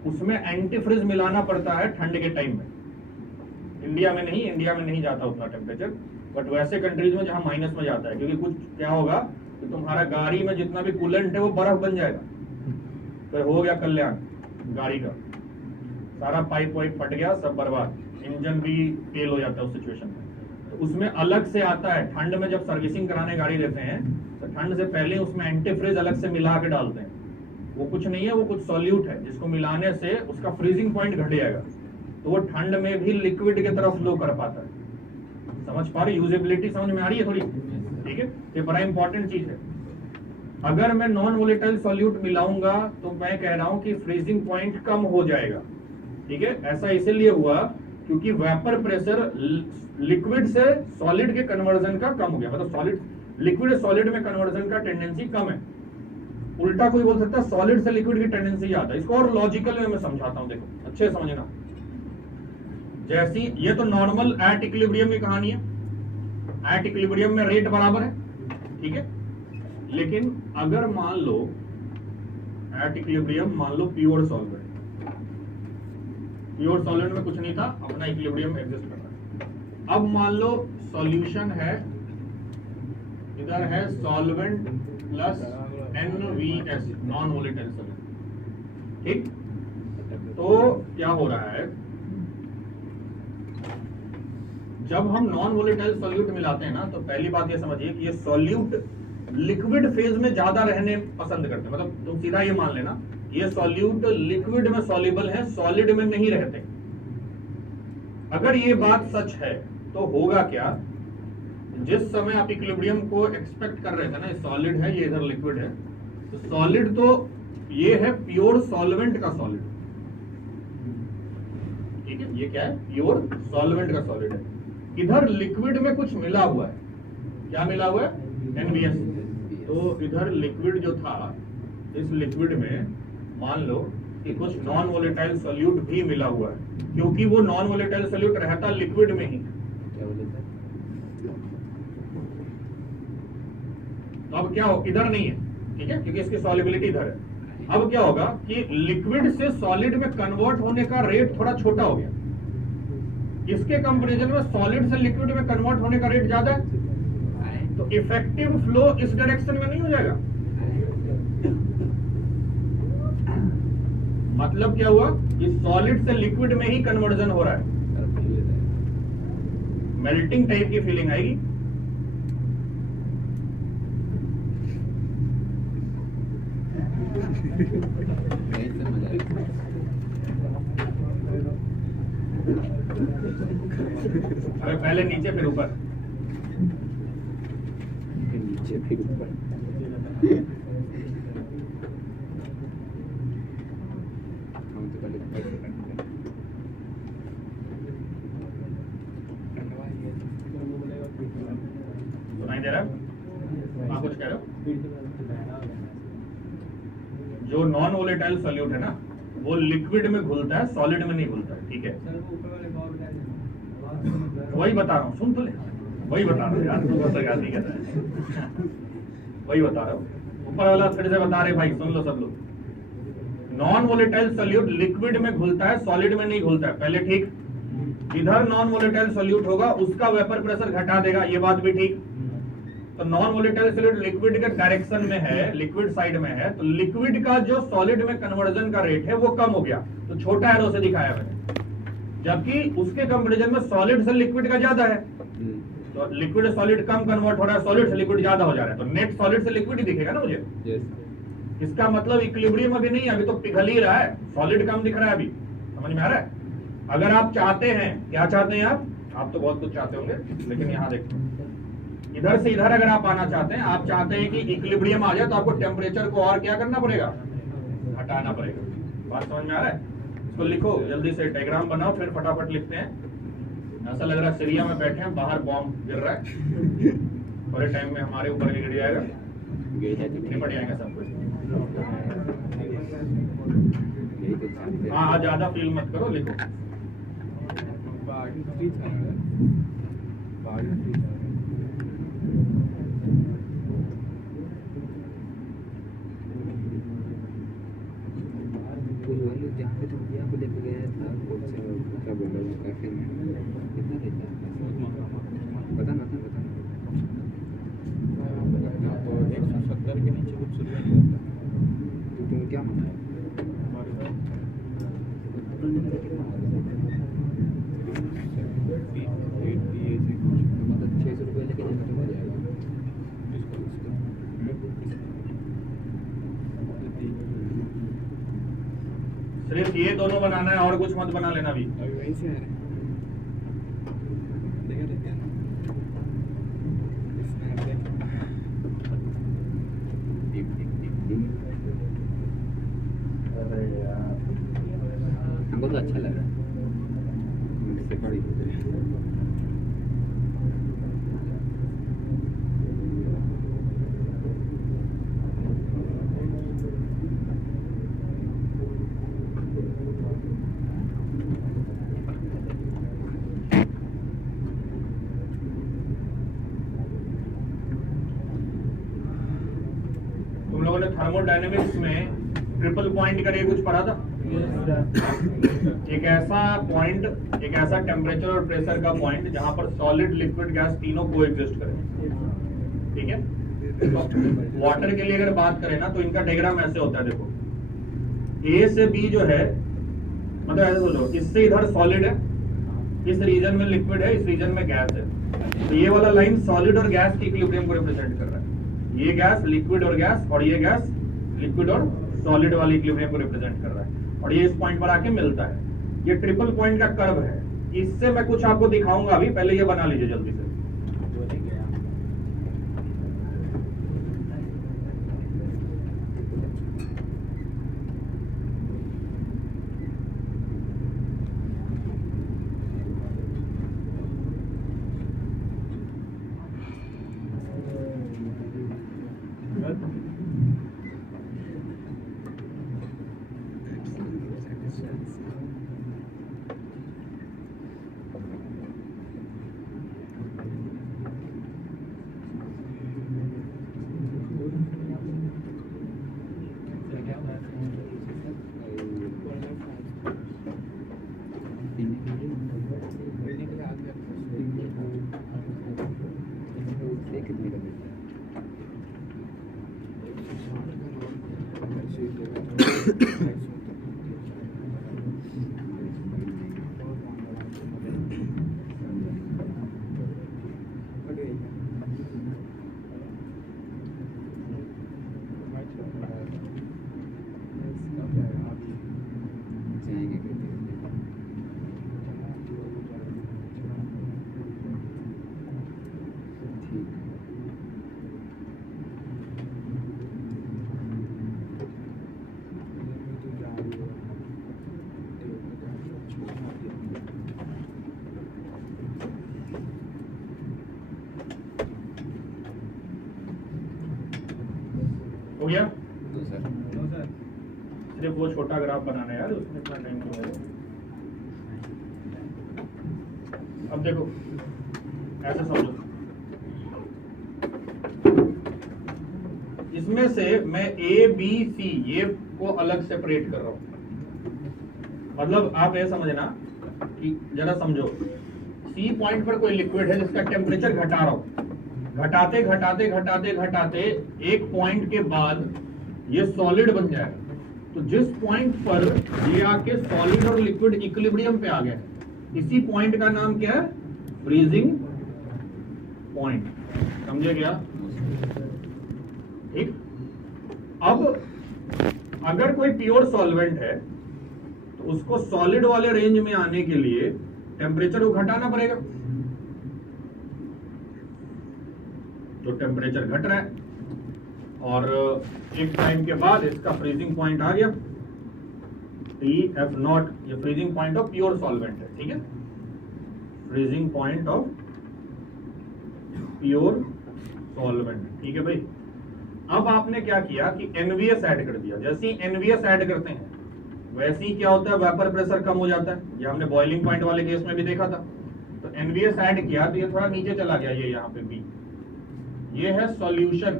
उसमें एंटी फ्रीज मिलाना पड़ता है ठंड के टाइम में। इंडिया में नहीं जाता उतना टेम्परेचर, बट वैसे कंट्रीज में जहां माइनस में जाता है, क्योंकि कुछ क्या होगा कि तुम्हारा गाड़ी में जितना भी कूलेंट है वो बर्फ बन जाएगा, तो हो गया कल्याण गाड़ी का। सारा पाइप वाइप फट गया, सब बर्बाद, इंजन भी फेल हो जाता है उस सिचुएशन में। तो उसमें अलग से आता है, ठंड में जब सर्विसिंग कराने गाड़ी देते हैं तो ठंड से पहले उसमें एंटी फ्रीज अलग से मिला के डालते हैं। वो कुछ नहीं है, वो कुछ सॉल्यूट है जिसको मिलाने से उसका फ्रीजिंग पॉइंट घट जाएगा, तो वो ठंड में भी लिक्विड की तरफ फ्लो कर पाता है। समझ पा रही? यूजेबिलिटी समझ में आ रही है थोड़ी? ठीक है, ये बड़ा इंपॉर्टेंट चीज है। अगर मैं नॉन वोलेटाइल सॉल्यूट मिलाऊंगा तो मैं कह रहा हूं कि फ्रीजिंग पॉइंट कम हो जाएगा। ठीक है, ऐसा इसलिए हुआ क्योंकि वेपर प्रेशर लिक्विड से सॉलिड के कन्वर्जन का कम हो गया, मतलब सॉलिड लिक्विड सॉलिड में कन्वर्जन का टेंडेंसी कम है। उल्टा कोई बोल सकता है सॉलिड से लिक्विड की टेंडेंसी ज्यादा। इसको और लॉजिकल वे में समझाता हूं, देखो अच्छे समझना। जैसी ये तो नॉर्मल एट इक्विलिब्रियम की कहानी है, एट इक्विलिब्रियम में रेट बराबर है, ठीक है। लेकिन अगर मान लो एट इक्विलिब्रियम, मान लो प्योर सॉल्वेंट, प्योर सॉल्वेंट में कुछ नहीं था, अपना इक्विलिब्रियम एग्जिस्ट कर रहा है। अब मान लो सॉल्यूशन है, इधर है solvent plus NVS, non volatile solvent, ठीक। तो क्या हो रहा है, जब हम नॉन वोलेटाइल सॉल्यूट मिलाते हैं ना, तो पहली बात ये समझिए कि ये सॉल्यूट लिक्विड फेज में ज्यादा रहने पसंद करते हैं। मतलब तुम सीधा ये मान लेना, ये सॉल्यूट लिक्विड में सॉल्युबल है, सॉलिड में नहीं रहते। अगर ये बात सच है तो होगा क्या, जिस समय आप इक्विलिब्रियम को एक्सपेक्ट कर रहे थे ना, सॉलिड है, ये इधर लिक्विड है, तो सॉलिड तो ये है प्योर सॉल्वेंट का सॉलिड, ठीक है। ये क्या है? प्योर सॉल्वेंट का सॉलिड है। इधर लिक्विड में कुछ मिला हुआ है, क्या मिला हुआ है? NBS। तो इधर लिक्विड जो था, इस लिक्विड में मान लो कि कुछ नॉन वोलेटाइल सोल्यूट भी मिला हुआ है, क्योंकि वो नॉन वोलेटाइल सोल्यूट रहता लिक्विड में ही। तो अब क्या हो, इधर नहीं है, ठीक है, क्योंकि इसकी सॉल्युबिलिटी इधर है। अब क्या होगा कि लिक्विड से सॉलिड में कन्वर्ट होने का रेट थोड़ा छोटा हो गया। इसके कंपैरिजन में सॉलिड से लिक्विड में कन्वर्ट होने का रेट ज्यादा है, तो इफेक्टिव फ्लो इस डायरेक्शन में नहीं हो जाएगा। मतलब क्या हुआ कि सॉलिड से लिक्विड में ही कन्वर्जन हो रहा है, मेल्टिंग टाइप की फीलिंग आएगी। अरे पहले नीचे फिर ऊपर। नीचे फिर ऊपर। सुनाई दे रहा है? आप कुछ कह रहे हो? जो नॉन वोलेटाइल सॉल्यूट है ना, वो लिक्विड में घुलता है, सॉलिड में नहीं घुलता है, ठीक है? वही बता रहा हूँ, सुन तो ले, वही बता रहा हूँ यार, तू बस गाली कर रहा है। वही बता रहा हूँ, ऊपर वाला फिर से बता रहे भाई, सुन लो सब लोग। नॉन वोलेटाइल सॉल्यूट लिक्विड में घुलता है, सॉलिड में नहीं घुलता है, पहले ठीक। इधर नॉन वोलेटाइल सॉल्यूट होगा, उसका वेपर प्रेशर घटा देगा, ये बात भी ठीक। तो नॉन वोलेटाइल सॉल्यूट लिक्विड के डायरेक्शन में है, लिक्विड साइड में है, तो लिक्विड का जो सॉलिड में कन्वर्जन का रेट है वो कम हो गया, तो छोटा एरो से दिखाया मैंने। जबकि उसके कंपैरिजन में सॉलिड से लिक्विड का ज्यादा है, तो लिक्विड से सॉलिड कम कन्वर्ट हो रहा है, सॉलिड से लिक्विड ज्यादा हो जा रहा है, तो नेट सॉलिड से लिक्विड ही दिखेगा ना मुझे। इसका मतलब इक्विलिब्रियम अभी नहीं है, अभी तो पिघल ही रहा है, सॉलिड कम दिख रहा है अभी। समझ में आ रहा है? अगर आप चाहते हैं, क्या चाहते हैं आप तो बहुत कुछ चाहते होंगे, लेकिन यहाँ देखो, इधर से इधर अगर आप आना चाहते हैं, आप चाहते हैं कि इक्विलिब्रियम आ जाए, तो आपको टेम्परेचर को और क्या करना पड़ेगा? घटाना पड़ेगा। बात समझ में आ रहा है? इसको लिखो जल्दी से, डायग्राम बनाओ, फिर फटाफट लिखते हैं। ऐसा लग रहा है सीरिया में बैठे हैं, बाहर बॉम्ब गिर रहा है, थोड़े टाइम में हमारे ऊपर गिर जाएगा, निपट जाएंगे सब कुछ। हाँ, ज्यादा फील मत करो, लिखो। जहाँ पे तुम को लेके गया था, क्या बोल रहा हूँ, कैफे में कितना देता है? पता ना था, तो 170 के नीचे कुछ शुरू नहीं होता। तो तुम क्या मंगाया? मतलब 600 रुपये लेके जाना तो हो जाएगा। सिर्फ ये दोनों बनाना है, और कुछ मत बना लेना भी। अभी वहीं से है। हमको तो अच्छा लग रहा है, इससे बड़ी तुम लोगों ने थर्मोडायनेमिक्स में ट्रिपल पॉइंट करके कुछ पढ़ा था? एक ऐसा पॉइंट, एक ऐसा टेम्परेचर और प्रेशर का पॉइंट जहां पर सॉलिड, लिक्विड, गैस तीनों को एग्जिस्ट करें, ठीक है? तो वाटर के लिए अगर बात करें ना, तो इनका डायग्राम ऐसे होता है, देखो। ए से बी जो है, मतलब ऐसे सोचो, इससे इधर सॉलिड है, इस रीजन में लिक्विड है, इस रीजन में गैस है, तो ये वाला लाइन सॉलिड और गैस के इक्विलिब्रियम को रिप्रेजेंट कर रहा है। ये गैस लिक्विड और गैस, और ये गैस लिक्विड और सॉलिड वाली इक्विलिब्रियम को रिप्रेजेंट कर रहा है, और ये इस पॉइंट पर आके मिलता है। ये ट्रिपल पॉइंट का कर्व है। इससे मैं कुछ आपको दिखाऊंगा अभी, पहले ये बना लीजिए जल्दी से। हो गया? तो सर सिर्फ वो छोटा ग्राफ बनाना है यार, उसमें इतना टाइम क्यों लगेगा? अब देखो ऐसे समझो, इसमें से मैं ए बी सी ये को अलग सेपरेट कर रहा हूं। मतलब आप ये समझना कि जरा समझो, सी पॉइंट पर कोई लिक्विड है जिसका टेम्परेचर घटा रहा हूं, घटाते घटाते घटाते घटाते एक पॉइंट के बाद ये सॉलिड बन जाएगा। तो जिस पॉइंट पर ये आके सॉलिड और लिक्विड इक्विलिब्रियम पे आ गया, इसी पॉइंट का नाम क्या है? Freezing point. समझे क्या? ठीक। अब अगर कोई प्योर सॉल्वेंट है तो उसको सॉलिड वाले रेंज में आने के लिए टेम्परेचर को घटाना पड़ेगा। तो टेम्परेचर घट रहा है और एक टाइम के बाद इसका फ्रीजिंग पॉइंट आ गया TF0। ये freezing point of pure solvent है, ठीक है? Freezing point of pure solvent, ठीक है भाई। अब आपने क्या किया कि NVS ऐड कर दिया। जैसे ही NVS ऐड करते हैं वैसे ही क्या होता है? वेपर प्रेशर कम हो जाता है। ये हमने बॉइलिंग पॉइंट वाले केस में भी देखा था। तो NVS ऐड किया तो ये थोड़ा नीचे चला गया, ये यहाँ पे भी। ये है सॉल्यूशन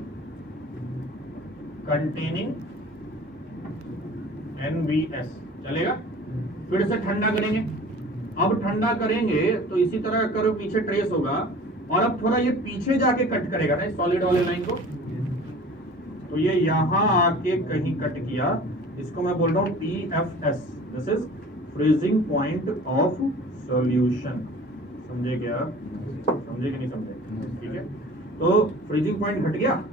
कंटेनिंग NVS, चलेगा? फिर से ठंडा करेंगे। अब ठंडा करेंगे तो इसी तरह करो, पीछे ट्रेस होगा और अब थोड़ा ये पीछे जाके कट करेगा ना सॉलिड वाले लाइन को। तो ये यहां आके कहीं कट किया, इसको मैं बोल रहा हूं TFS, this is freezing point of solution. समझे क्या? समझे कि नहीं समझे? ठीक है। तो फ्रीजिंग पॉइंट घट गया,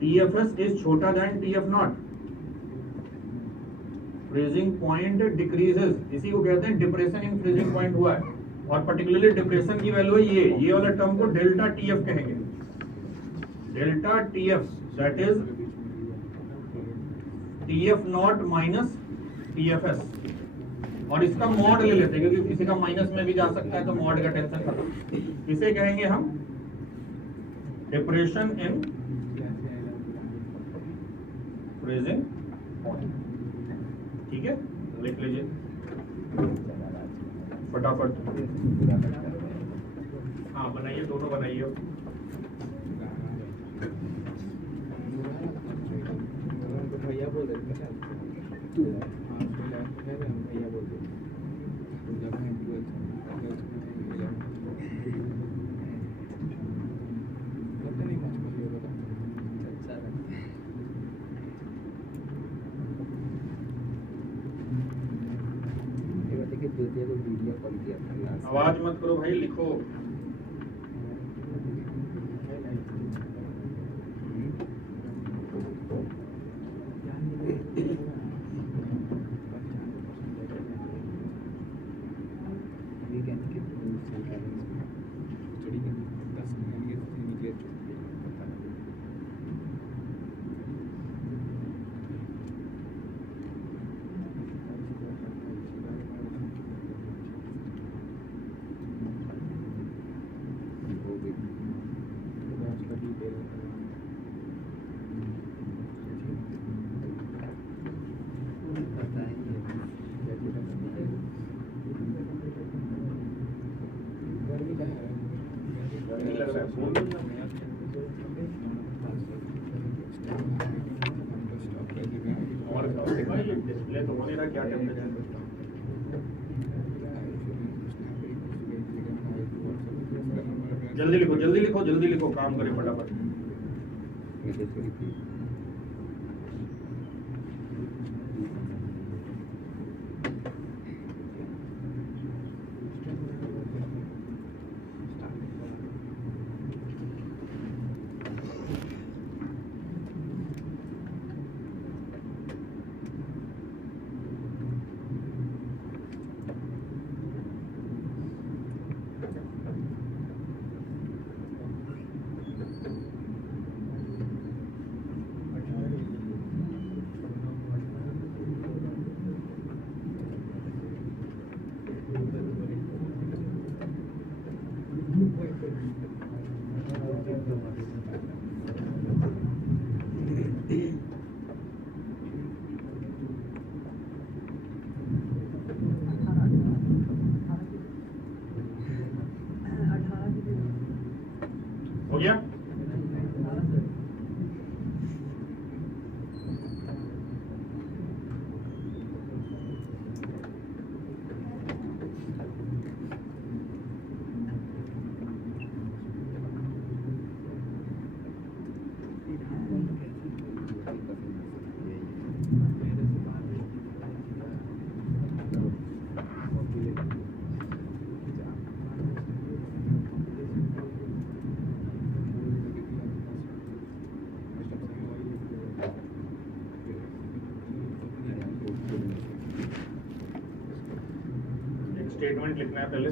TFS इज छोटा than TF0, freezing point decreases. इसी को कहते हैं डिप्रेशन इन फ्रीजिंग पॉइंट हुआ है। और पर्टिकुलरली डिप्रेशन की वैल्यू है ये वाला टर्म को डेल्टा TF कहेंगे। Delta TF that is TF0 minus TFS। और इसका मॉड ले लेते हैं क्योंकि किसी का माइनस में भी जा सकता है, तो मॉड का टेंशन खत्म। इसे कहेंगे हम डिप्रेशन इन फ्रीजिंग पॉइंट, ठीक है? लिख लीजिए फटाफट। हाँ बनाइए, दोनों बनाइए। भैया बोल रहे थे भैया बोल रहे वीडियो कॉल किया था। आवाज मत करो भाई, लिखो। डिस्प्ले तो हो नहीं रहा, क्या टेम्परेचर? जल्दी लिखो, जल्दी लिखो, जल्दी लिखो, काम करें फटाफट। स्टेटमेंट लिखना है पहले।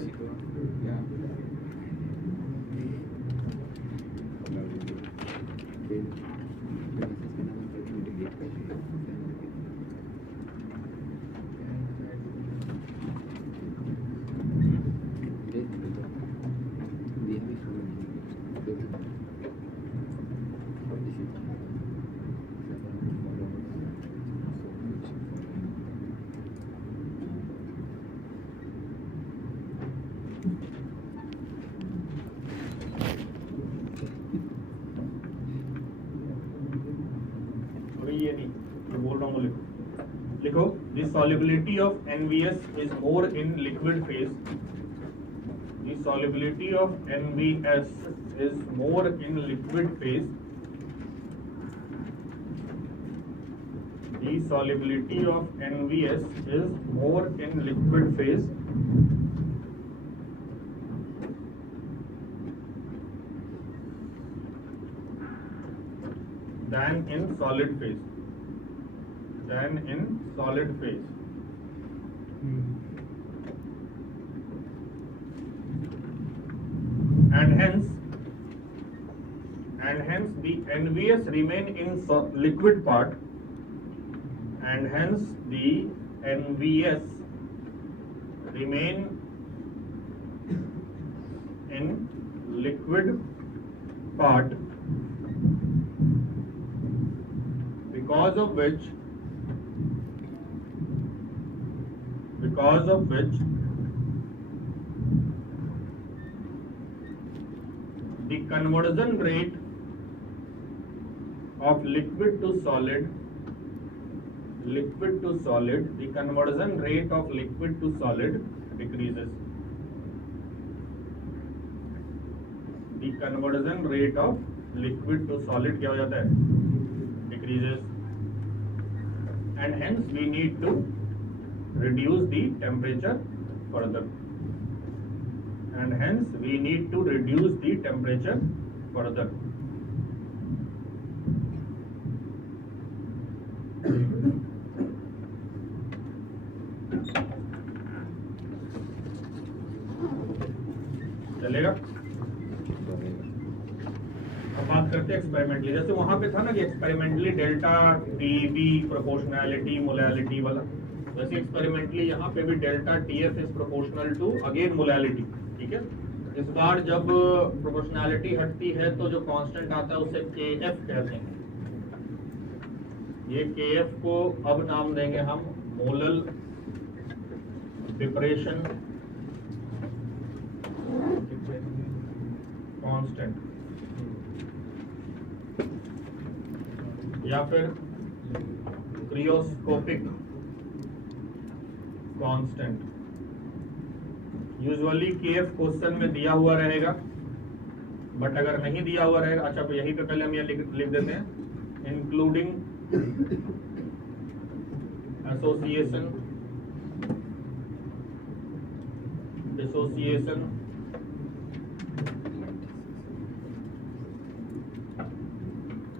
ये नहीं, मैं बोल रहा हूँ, लिखो the solubility of NVS is more in liquid phase. The solubility of NVS is more in liquid phase. The solubility of NVS is more in liquid phase than in solid phase. Than in solid phase. And hence the NVS remain in liquid part, and hence the NVS remain in liquid part, because of which the conversion rate of liquid to solid, the conversion rate of liquid to solid decreases. The conversion rate of liquid to solid क्या हो जाता है? Decreases. And hence we need to reduce the temperature further. And hence we need to reduce the temperature further. चलेगा? अब बात करते हैं experimentally. जैसे वहां पे था ना कि experimentally delta TB proportionality molality वाला, वैसे एक्सपेरिमेंटली यहाँ पे भी delta TF is proportional to again molality. ठीक है, इस बार जब प्रोपोर्शनैलिटी हटती है तो जो कांस्टेंट आता है उसे केएफ कहते हैं। ये केएफ को अब नाम देंगे हम मोलल डिप्रेशन कांस्टेंट, या फिर क्रियोस्कोपिक कांस्टेंट। यूजुअली केएफ क्वेश्चन में दिया हुआ रहेगा, बट अगर नहीं दिया हुआ रहेगा, अच्छा तो यहीं पे पहले हम ये लिख देते हैं, including association, dissociation,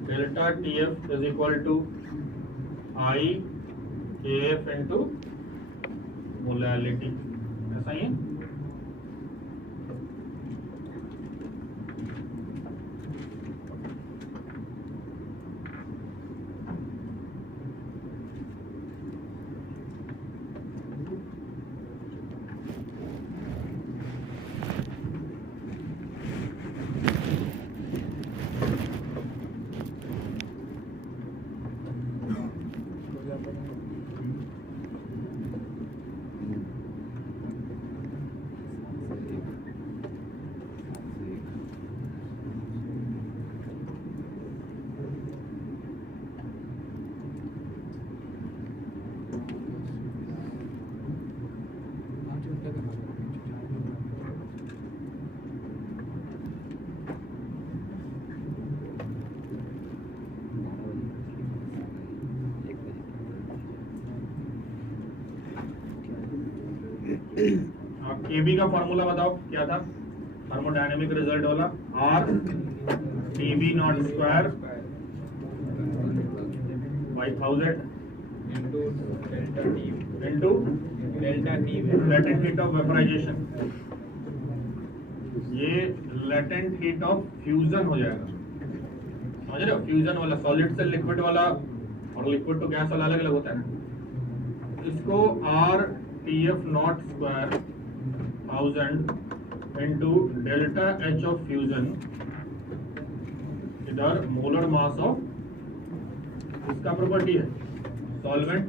delta TF is equal to I KF into molality. ऐसा ही है। आप केबी का फॉर्मूला बताओ क्या था? थर्मोडायनेमिक रिजल्ट वाला, R TB naught square by 1000 into delta T into delta T latent heat of vaporisation, ये लेटेंट हीट ऑफ फ्यूजन हो जाएगा। समझ रहे हो, फ्यूजन वाला सॉलिड से लिक्विड वाला और लिक्विड टू गैस वाला अलग अलग होता है ना। इसको R T F not square 1000 into delta H of fusion इधर मोलर मास ऑफ, इसका प्रॉपर्टी है सॉल्वेंट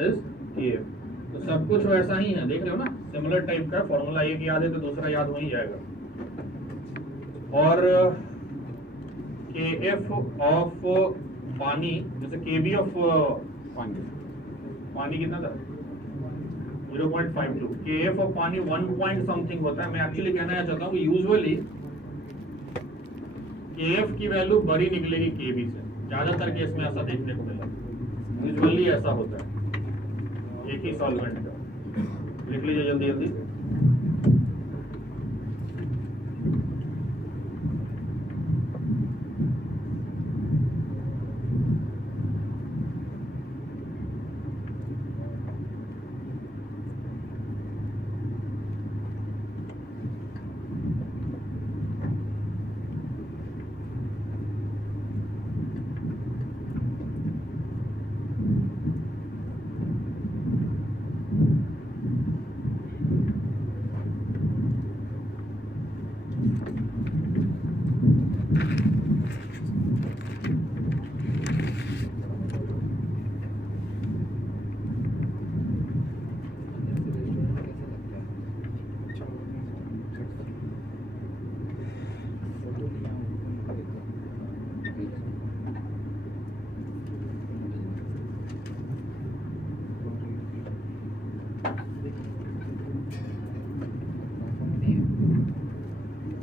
इज KF। तो सब कुछ वैसा ही है, देख रहे हो ना, सिमिलर टाइप का फॉर्मूला, एक याद है तो दूसरा याद हो ही जाएगा। और KF ऑफ पानी, जैसे KB ऑफ पानी कितना था 0.52, KF ऑफ पानी 1 पॉइंट समथिंग होता है। मैं एक्चुअली कहना चाहता हूँ कि यूजुअली KF की वैल्यू बड़ी निकलेगी KB से, ज्यादातर केस में ऐसा देखने को मिला, यूजुअली ऐसा होता है एक ही सॉल्वेंट का। लिख लीजिए जल्दी जल्दी।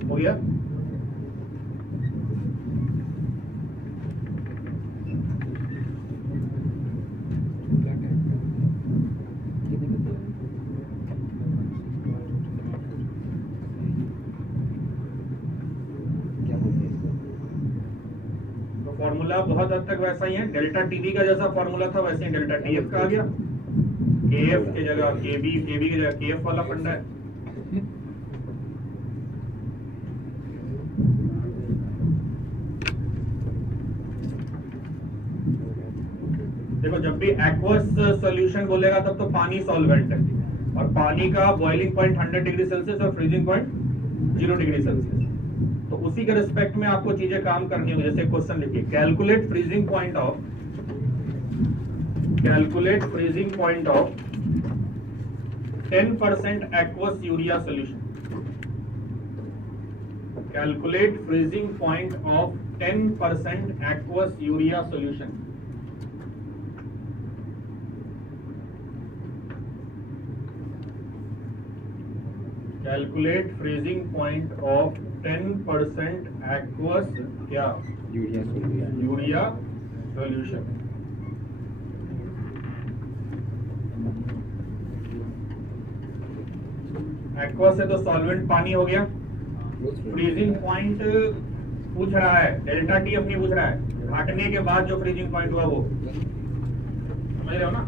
हो गया। फॉर्मूला बहुत हद तक वैसा ही है, डेल्टा टीवी का जैसा फॉर्मूला था वैसे ही डेल्टा टीएफ का आ गया। केएफ की जगह केबी, केबी की जगह केएफ वाला फंडा है। देखो जब भी एक्वस सॉल्यूशन बोलेगा तब तो पानी सॉल्वेंट है, और पानी का बॉइलिंग पॉइंट 100 डिग्री सेल्सियस और फ्रीजिंग पॉइंट 0 डिग्री सेल्सियस। तो उसी के रिस्पेक्ट में आपको चीजें काम करनी होगी। जैसे क्वेश्चन लिखिए, calculate freezing point of 10% aqueous urea solution. Calculate freezing point of 10% aqueous urea solution. Calculate freezing point of 10% aqueous क्या यूरिया solution. एक्वस है तो सॉल्वेंट पानी हो गया। फ्रीजिंग पॉइंट पूछ रहा है, डेल्टा टी अपनी पूछ रहा है, घाटने के बाद जो फ्रीजिंग पॉइंट हुआ वो समझ रहे हो ना।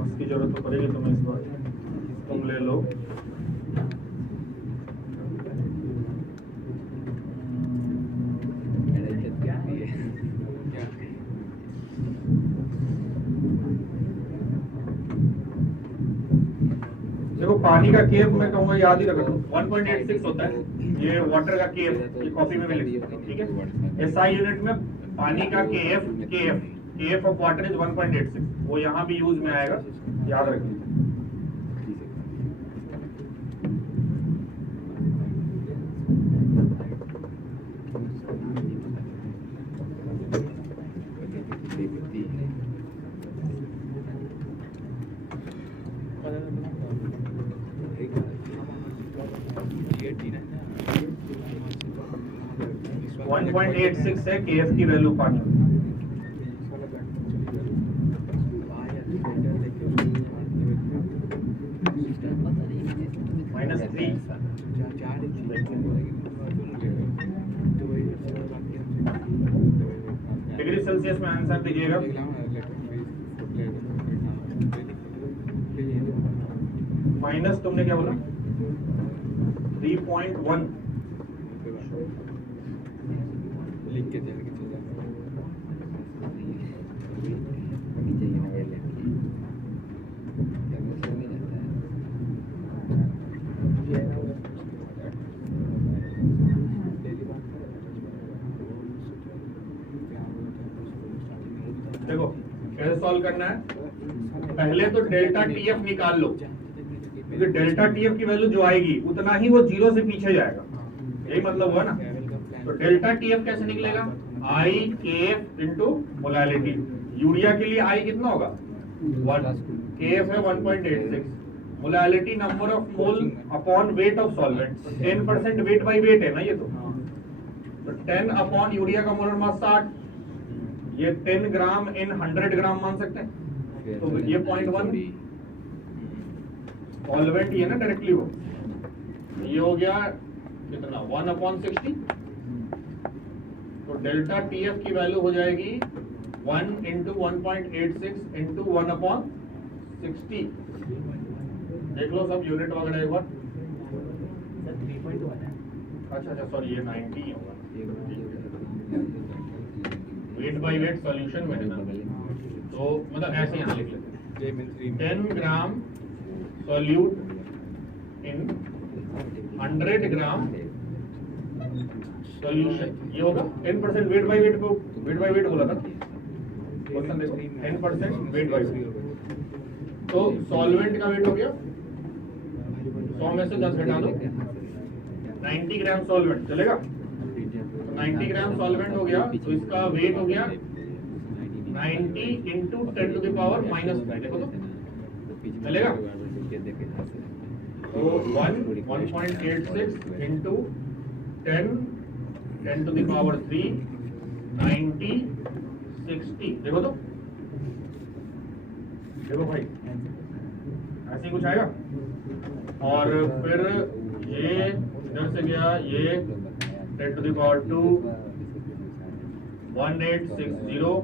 उसकी जरूरत तो पड़ेगी तुम्हें इस बार, तुम ले लो। देखो पानी का केएफ मैं कहूँगा याद ही रखो, 1.86 होता है ये वाटर का केएफ, ये कॉपी में भी लिख सकते हो, ठीक है। एसआई यूनिट में पानी का केएफ ऑफ वाटर इज 1.86, वो यहाँ भी यूज में आएगा, याद रखिए। वन 1.86 है केएफ की वैल्यू पानी, -3। डिग्री सेल्सियस में आंसर दीजिएगा। माइनस तुमने क्या बोला, 3.1। लिख के चल के चल जाता देखो कैसे सॉल्व करना है, पहले तो डेल्टा टीएफ निकाल लो, क्योंकि डेल्टा टीएफ की वैल्यू जो आएगी उतना ही वो जीरो से पीछे जाएगा, यही मतलब हुआ ना। तो डेल्टा टीएफ कैसे निकलेगा, आई केएफ इंटू मोलालिटी। यूरिया के लिए आई कितना होगा, केएफ है 1.86, molality number of mole upon weight of solvent, 10% weight by wait है ना ये तो 10 अपॉन यूरिया का मोलर मास 60, ये 10 ग्राम इन 100 ग्राम मान सकते हैं, तो ये 0.1 सॉल्वेंट ये ना डायरेक्टली वो, ये हो गया कितना 1/60। तो डेल्टा टीएफ की वैल्यू हो जाएगी 1 × 1.86 × 1/60। देख लो सब यूनिट वगैरह एक बार। अच्छा सॉरी ये 90 ही होगा, वेट बाई वेट सॉल्यूशन में देना, तो मतलब ऐसे यहाँ लिख लेते हैं 10 ग्राम सॉल्यूट इन 100 ग्राम सॉल्यूशन, ये होगा 10% वेट बाई वेट को वेट बाई वेट बोला था क्वेश्चन, देखो 10% वेट बाई वेट। तो सॉल्वेंट का वेट हो गया 100 में से 10 घटा दो, 90 ग्राम सॉल्वेंट चलेगा, तो 90 ग्राम सॉल्वेंट हो गया, तो इसका वेट हो गया 90 × 10⁻⁻⁻⁻, देखो तो चलेगा। तो 1.86 × 10⁻³ 90 60, देखो तो देखो भाई ऐसे ही कुछ आएगा। और फिर ये इधर से गया ये 10⁻², 1860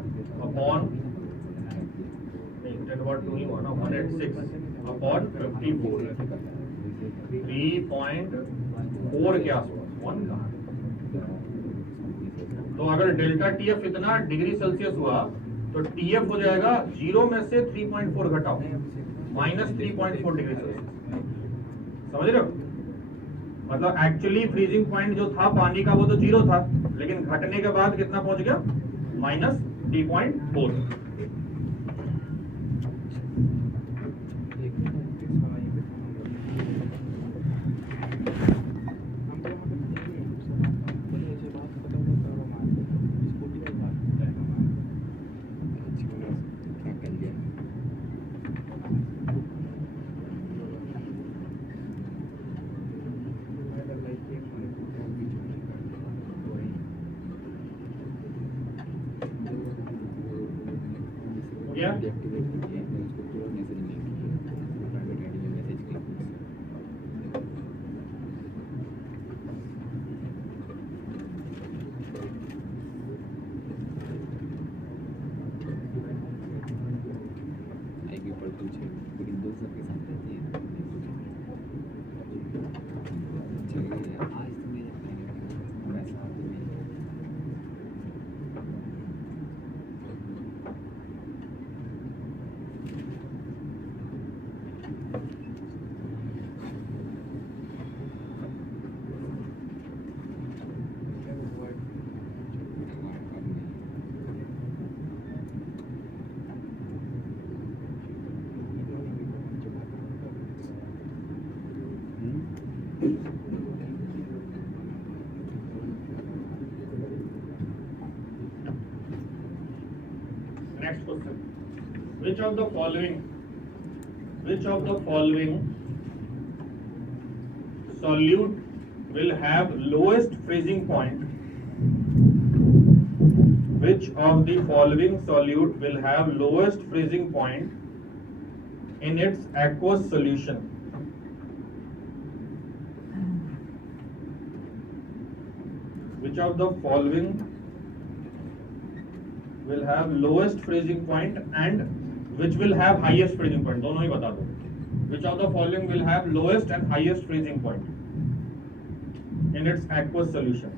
अपॉन 10⁻² ही हुआ ना, 186 अपॉन 54, 3.4 के आसपास, 1 कहाँ। तो अगर डेल्टा टीएफ इतना डिग्री सेल्सियस हुआ तो टीएफ हो जाएगा 0 में से 3.4 घटाओ, -3.4 डिग्री सेल्सियस, समझ रहे हो। मतलब एक्चुअली फ्रीजिंग पॉइंट जो था पानी का वो तो 0 था, लेकिन घटने के बाद कितना पहुंच गया, -3.4। Next question, which of the following solute will have lowest freezing point? Which of the following solute will have lowest freezing point in its aqueous solution? Which of the following will have lowest freezing point and which will have highest freezing point? दोनों ही बता दो. Which of the following will have lowest and highest freezing point in its aqueous solution?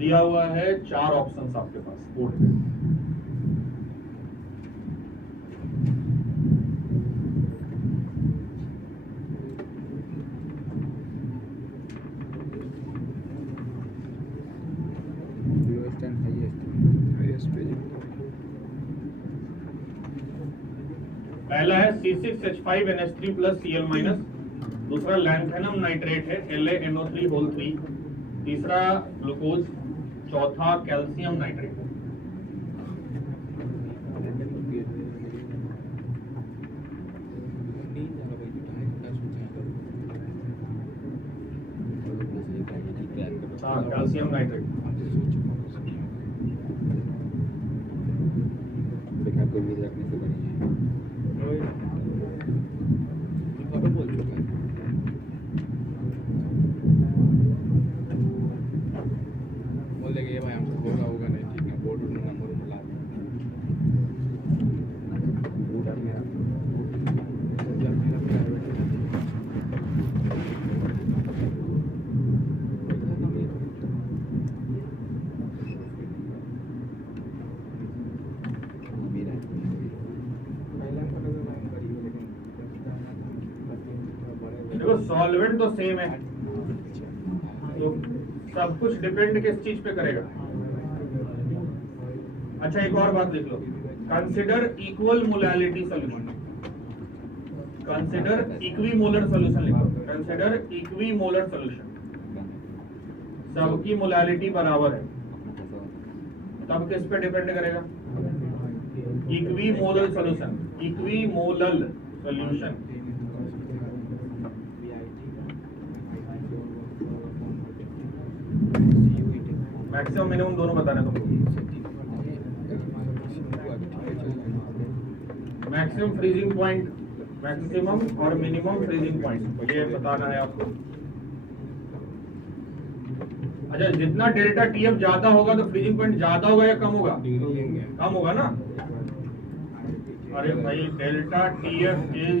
दिया हुआ है 4 options आपके पास board पे. Lowest and highest freezing. पहला है C6H5NH3 प्लस Cl माइनस, दूसरा लैंथेनम नाइट्रेट है LaNO3 तीसरा ग्लूकोज, चौथा कैल्शियम नाइट्रेट. हाँ, कैल्शियम नाइट्रेट. बेकार को उम्मीद रखने से बड़ी है. बोल चुका है. बोल देगा ये भाई हमसे होगा नहीं, ठीक है. बोर्ड में नंबर मिला देखो सॉल्वेंट तो सेम है, तो सब कुछ डिपेंड किस चीज पे करेगा. अच्छा एक और बात लिख लो, consider equal molality solution. Consider equimolar solution लिखो. Consider equimolar solution. सबकी मोलैलिटी बराबर है, तब किस पे डिपेंड करेगा? Equimolar solution. Equimolar solution. Maximum minimum दोनों बताना तुमको. मैक्सिमम फ्रीजिंग पॉइंट, मैक्सिमम और मिनिमम फ्रीजिंग पॉइंट ये बताना है आपको. अच्छा, जितना डेल्टा टीएफ ज्यादा होगा तो फ्रीजिंग पॉइंट ज्यादा होगा या कम होगा? कम होगा ना. अरे भाई delta TF is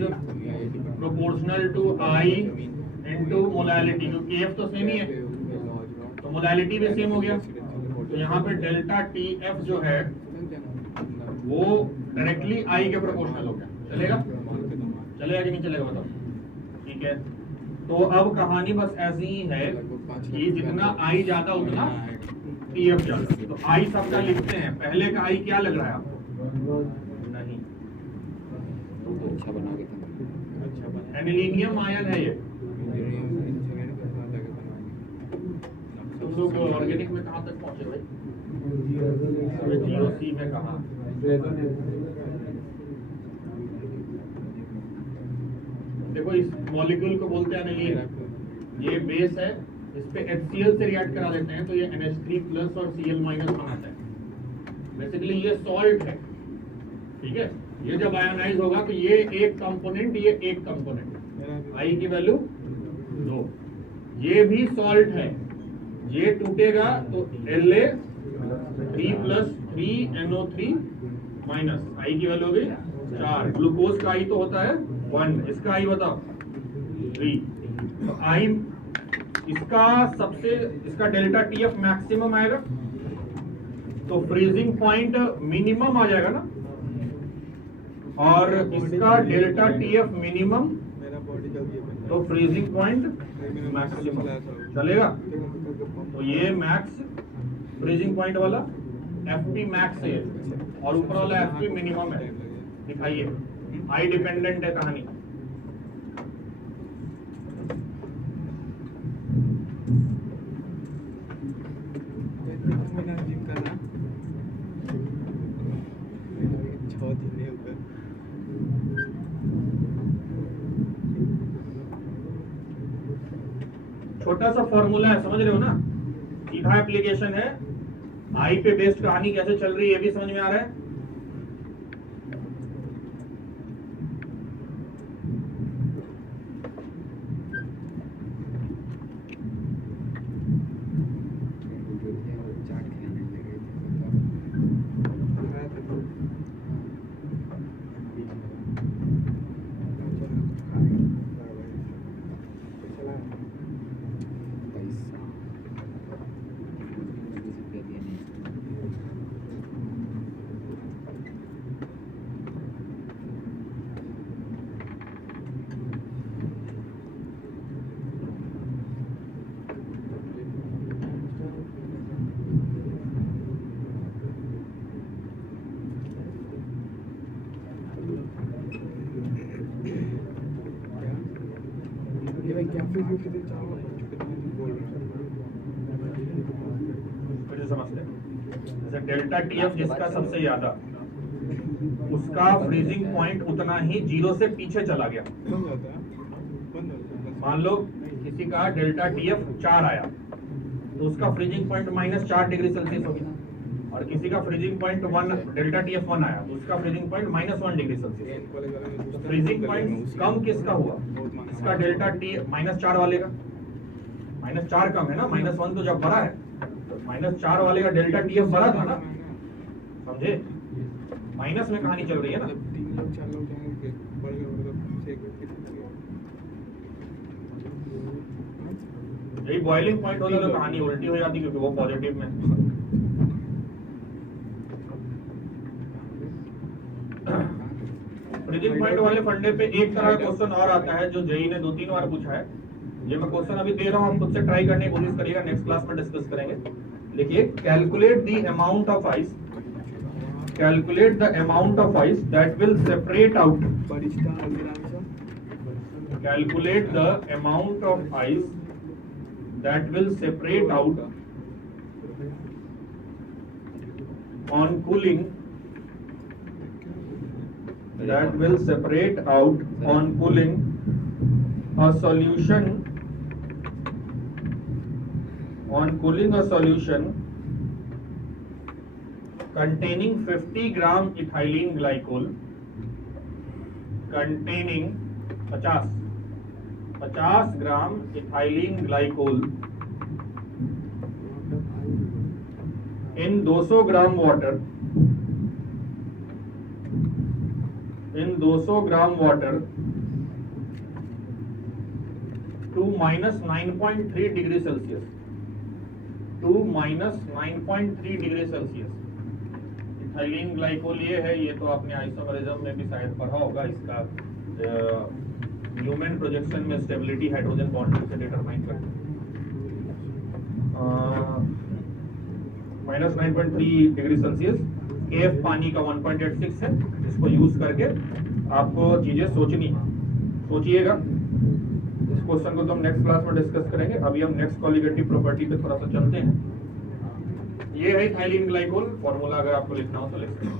proportional to I into molality, क्योंकि एफ तो सेम ही है तो मोलैलिटी भी सेम हो गया. तो यहाँ पे डेल्टा टीएफ जो है वो डायरेक्टली आई के प्रोपोर्शनल हो गया. चलेगा? चलेगा कि नहीं चलेगा बताओ. ठीक है, तो अब कहानी बस ऐसी ही है कि जितना आई ज्यादा उतना टीएफ ज्यादा. तो आई सबका लिखते हैं. पहले का आई क्या लग रहा है आपको? नहीं, अच्छा बना के था. एनिलीनियम आयन है ये. तुम लोग ऑर्गेनिक में कहाँ तक पहुंचे भाई? जीओसी में कहाँ? देखो इस मॉलिक्यूल को बोलते हैं एनिलीन. ये बेस है, इस पे HCl से रिएक्ट करा देते हैं तो ये NH3 प्लस और Cl माइनस बनाता है. बेसिकली ये सॉल्ट है. ठीक है, ये जब आयोनाइज होगा तो ये एक कंपोनेंट, ये एक कंपोनेंट, आई की वैल्यू 2. ये भी सॉल्ट है, ये टूटेगा तो La3 प्लस 3NO3 माइनस, आई की वैल्यू होगी 4. ग्लूकोज का आई तो होता है 1, इसका आई बताओ 3. तो आई इसका इसका डेल्टा टीएफ मैक्सिमम आएगा तो फ्रीजिंग पॉइंट मिनिमम आ जाएगा ना, और इसका डेल्टा टीएफ मिनिमम तो फ्रीजिंग पॉइंट मैक्सिमम. चलेगा? तो ये मैक्स फ्रीजिंग पॉइंट वाला एफपी मैक्स है और ऊपर वाला एफपी मिनिमम है. दिखाइए, आई डिपेंडेंट है कहानी. छोटा सा फॉर्मूला है, समझ रहे हो ना, सीधा एप्लीकेशन है। आई पे बेस्ड कहानी कैसे चल रही है ये भी समझ में आ रहा है। चाट खिलाने लगे फिर से समझते हैं। जैसे डेल्टा टीएफ जिसका सबसे ज्यादा, उसका फ्रीजिंग पॉइंट उतना ही जीरो से पीछे चला गया। मान लो किसी का डेल्टा टीएफ 4 आया तो उसका फ्रीजिंग पॉइंट -4 डिग्री सेल्सियस हो गया, और किसी का फ्रीजिंग पॉइंट 1 डेल्टा टीएफ 1 आया तो उसका फ्रीजिंग पॉइंट -1 डिग्री सेल्सियस। फ्रीजिंग पॉइंट कम किसका हुआ? इसका डेल्टा टी -4 वाले का। -4 कम है ना, -1 तो जब बड़ा है, -4 वाले का डेल्टा टीएफ बड़ा था ना, समझे? माइनस में कहानी चल रही है ना। 3 लोग 4 लोग जाएंगे, बढ़ गया मतलब 6 व्यक्ति। यही बॉइलिंग पॉइंट होता तो कहानी उल्टी हो जाती, क्योंकि वो पॉजिटिव में। फ्रीजिंग पॉइंट वाले फंडे पे एक तरह का क्वेश्चन और आता है जो जेई ने 2-3 बार पूछा है। ये मैं क्वेश्चन अभी दे रहा हूँ, आप खुद से ट्राई करने की कोशिश करिएगा, नेक्स्ट क्लास में डिस्कस करेंगे। देखिए, calculate the amount of ice, calculate the amount of ice that will separate out, calculate the amount of ice that will separate out on cooling, that will separate out on cooling a solution, on cooling a solution containing 50 gram ethylene glycol, containing 50 gram ethylene glycol in 200 gram water, in 200 gram water to -9.3 degree Celsius, to -9.3 degree Celsius. Ethylene glycol ये है, ये तो आपने isomerism में भी शायद पढ़ा होगा। इसका न्यूमैन प्रोजेक्शन में स्टेबिलिटी हाइड्रोजन बॉन्डिंग से डिटरमाइन करते हैं। -9.3 डिग्री सेल्सियस, KF पानी का 1.86 है। इसको यूज करके आपको चीजें सोचनी है, सोचिएगा। इस क्वेश्चन को तो हम नेक्स्ट क्लास में डिस्कस करेंगे। अभी हम नेक्स्ट कॉलिगेटिव प्रॉपर्टी पे थोड़ा सा चलते हैं। ये है इथाइलिन ग्लाइकोल, फॉर्मूला अगर आपको लिखना हो तो लिख सकते हैं।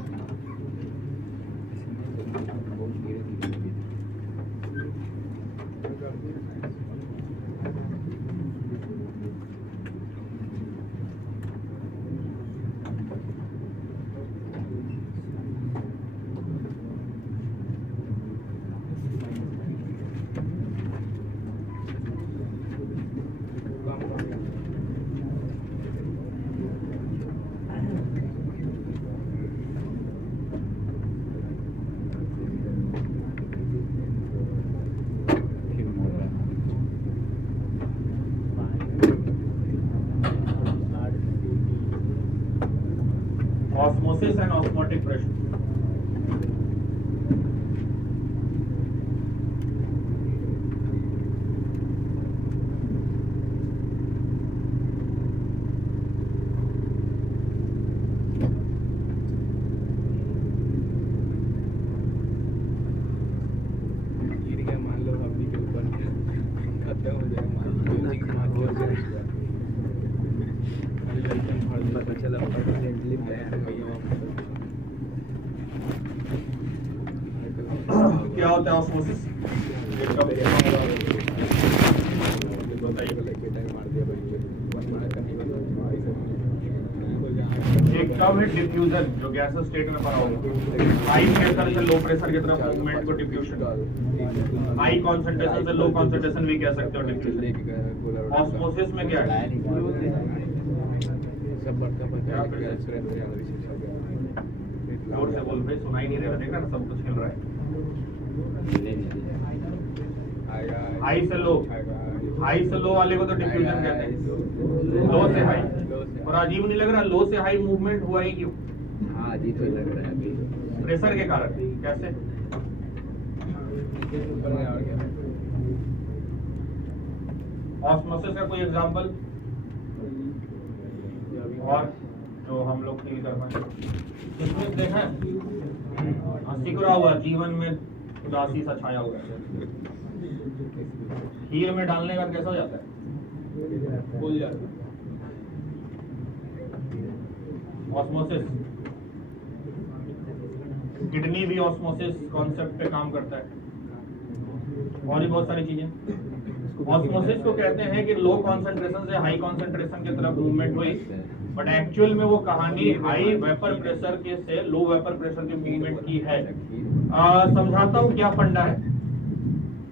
Osmosis and osmotic pressure. गिर गया मान लो अभी के ऊपर, खत्म हो जाएगा, मान लो पता चला क्या होता है ऑस्मोसिस? बताइए। टाइम मार दिया भाई बना करने वाला एक टर्म है डिफ्यूजन जो गैस स्टेट में पड़ा होगा। हाई प्रेशर से लो प्रेशर की तरफ मूवमेंट को डिफ्यूजन, हाई कंसंट्रेशन से लो कंसंट्रेशन भी कह सकते हो डिफ्यूजन। ऑस्मोसिस में क्या है? सब बढ़ता जोर से बोल भाई, सुनाई नहीं रहा, देखा ना सब कुछ हिल रहा है। हाई से लो, हाई से लो वाले को तो डिफ्यूजन कहते हैं, लो से हाई। और अजीब नहीं लग रहा लो से हाई मूवमेंट हुआ ही क्यों? हाँ अजीब तो लग रहा है अभी। प्रेशर के कारण। कैसे? ऑस्मोसिस का कोई एग्जांपल और जो हम लोग फील कर पाए? इसमें देखा है सिकुड़ा हुआ जीवन में उदासी सा छाया हुआ है, खीर में डालने का कैसा हो जाता है? भूल जाता है। ऑस्मोसिस, किडनी भी ऑस्मोसिस कॉन्सेप्ट पे काम करता है, और भी बहुत सारी चीजें। ऑस्मोसिस को कहते हैं कि लो कंसंट्रेशन से हाई कंसंट्रेशन की तरफ मूवमेंट हुई, बट एक्चुअल में वो कहानी हाई वेपर प्रेशर के से लो वेपर प्रेशर की मूवमेंट की है। समझाता हूँ क्या फंडा है।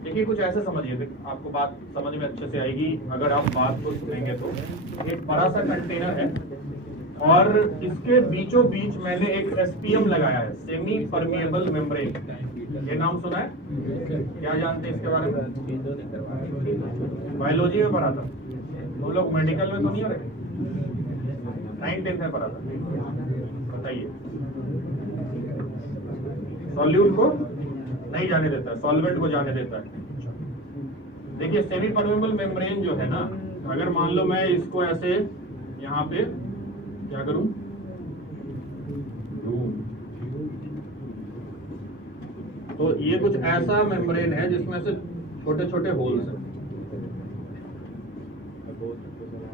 देखिए कुछ ऐसे समझिए, आपको बात समझ में अच्छे से आएगी अगर आप बात को सुनेंगे तो। एक बड़ा सा कंटेनर है और इसके बीचों बीच मैंने एक एसपीएम लगाया है, सेमी परमिएबल मेम्ब्रेन। ये नाम सुना है? क्या जानते हैं इसके बारे में? बायोलॉजी में पढ़ा था। वो लोग मेडिकल में तो नहीं हो रहे? 9th-10th में पढ़ा था। बताइए। सॉल्यूट को नहीं जाने देता है, सॉल्वेंट को जाने देता है। देखिए सेमी परमेबल मेम्ब्रेन जो है ना, अगर मान लो मैं इसको ऐसे यहाँ पे क्या करूं, तो ये कुछ ऐसा मेम्ब्रेन है जिसमें से छोटे छोटे होल्स हैं,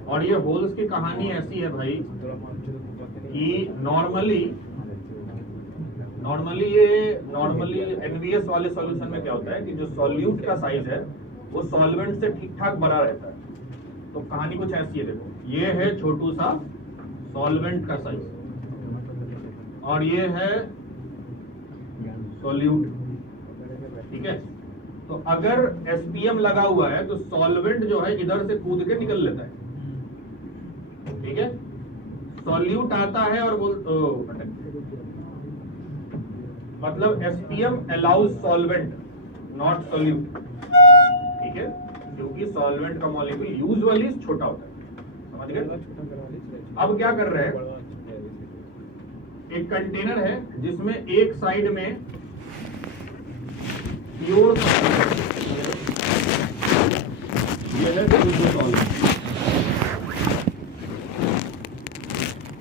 और ये होल्स की कहानी ऐसी है भाई कि नॉर्मली एनवीएस वाले सॉल्यूशन में क्या होता है कि जो सॉल्यूट का साइज है वो सॉल्वेंट से ठीक ठाक बड़ा रहता है। तो कहानी कुछ ऐसी है, देखो ये है छोटू सा सॉल्वेंट का साइज और ये है सॉल्यूट, ठीक है। तो अगर एसपीएम लगा हुआ है तो सॉल्वेंट जो है इधर से कूद के निकल लेता है, ठीक है। सॉल्यूट आता है और मतलब SPM allows solvent not solute, ठीक है, क्योंकि सॉल्वेंट का मॉलिक्यूल यूजुअली छोटा होता है, समझ गए। अब क्या कर रहे हैं, एक कंटेनर है जिसमें एक साइड में प्योर ये है सॉल्वेंट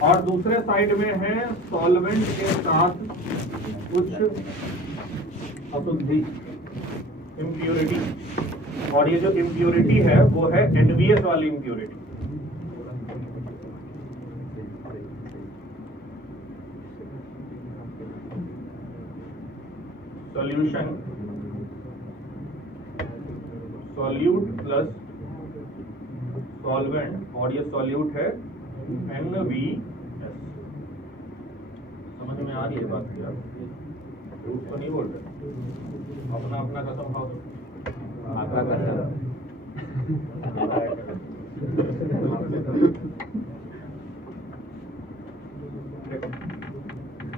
और दूसरे साइड में है सॉल्वेंट के साथ कुछ अशुद्धि, इम्प्योरिटी, और ये जो इम्प्योरिटी है वो है एनवीएस वाली impurity. Solution solute plus solvent, और ये सॉल्यूट है NVS। समझ में आ रही है बात यार? झूठ तो नहीं बोल रहे, अपना अपना कसम खाओ। आपका कसम।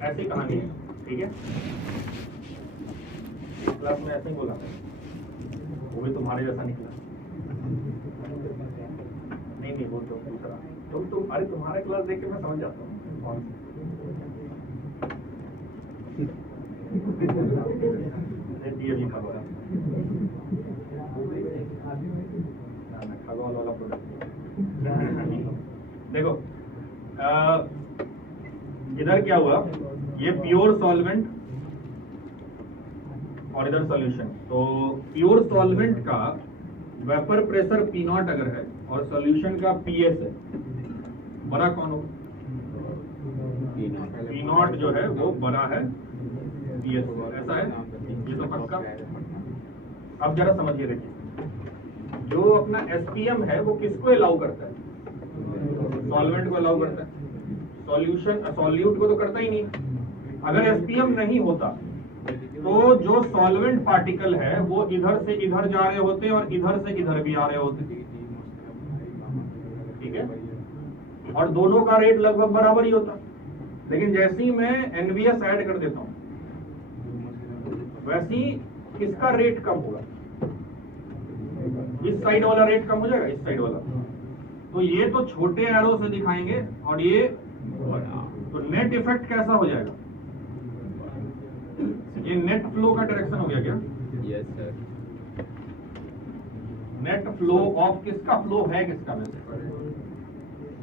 ऐसी कहानी है, ठीक है। क्लास में ऐसे ही बोला, वो भी तुम्हारे जैसा निकला। नहीं वो तो दूसरा तुम अरे तुम्हारा क्लास देख के मैं समझ जाता हूँ कौन खगोल वाला प्रोडक्ट। देखो इधर क्या हुआ, ये प्योर सॉल्वेंट और इधर सॉल्यूशन। तो प्योर सॉल्वेंट का वेपर प्रेशर P0 अगर है और सॉल्यूशन का PS है, बड़ा कौन होगा? P0 जो है वो बड़ा है PS, ऐसा है, ये तो पक्का। अब जरा समझिए, देखिए जो अपना एसपीएम है वो किसको अलाउ करता है? सॉल्वेंट को अलाउ करता है। सॉल्यूट को तो करता ही नहीं। अगर एसपीएम नहीं होता तो जो सॉल्वेंट पार्टिकल है वो इधर से इधर जा रहे होते और इधर से इधर भी आ रहे होते, ठीक है, और दोनों का रेट लगभग बराबर ही होता। लेकिन जैसे ही मैं एनवीएस ऐड कर देता हूं वैसे ही किसका रेट कम होगा? इस साइड वाला रेट कम हो जाएगा, इस साइड वाला। तो ये तो छोटे एरो से दिखाएंगे और ये, तो नेट इफेक्ट कैसा हो जाएगा? ये नेट फ्लो का डायरेक्शन हो गया क्या? Yes sir. Net flow of किसका फ्लो है, किसका में से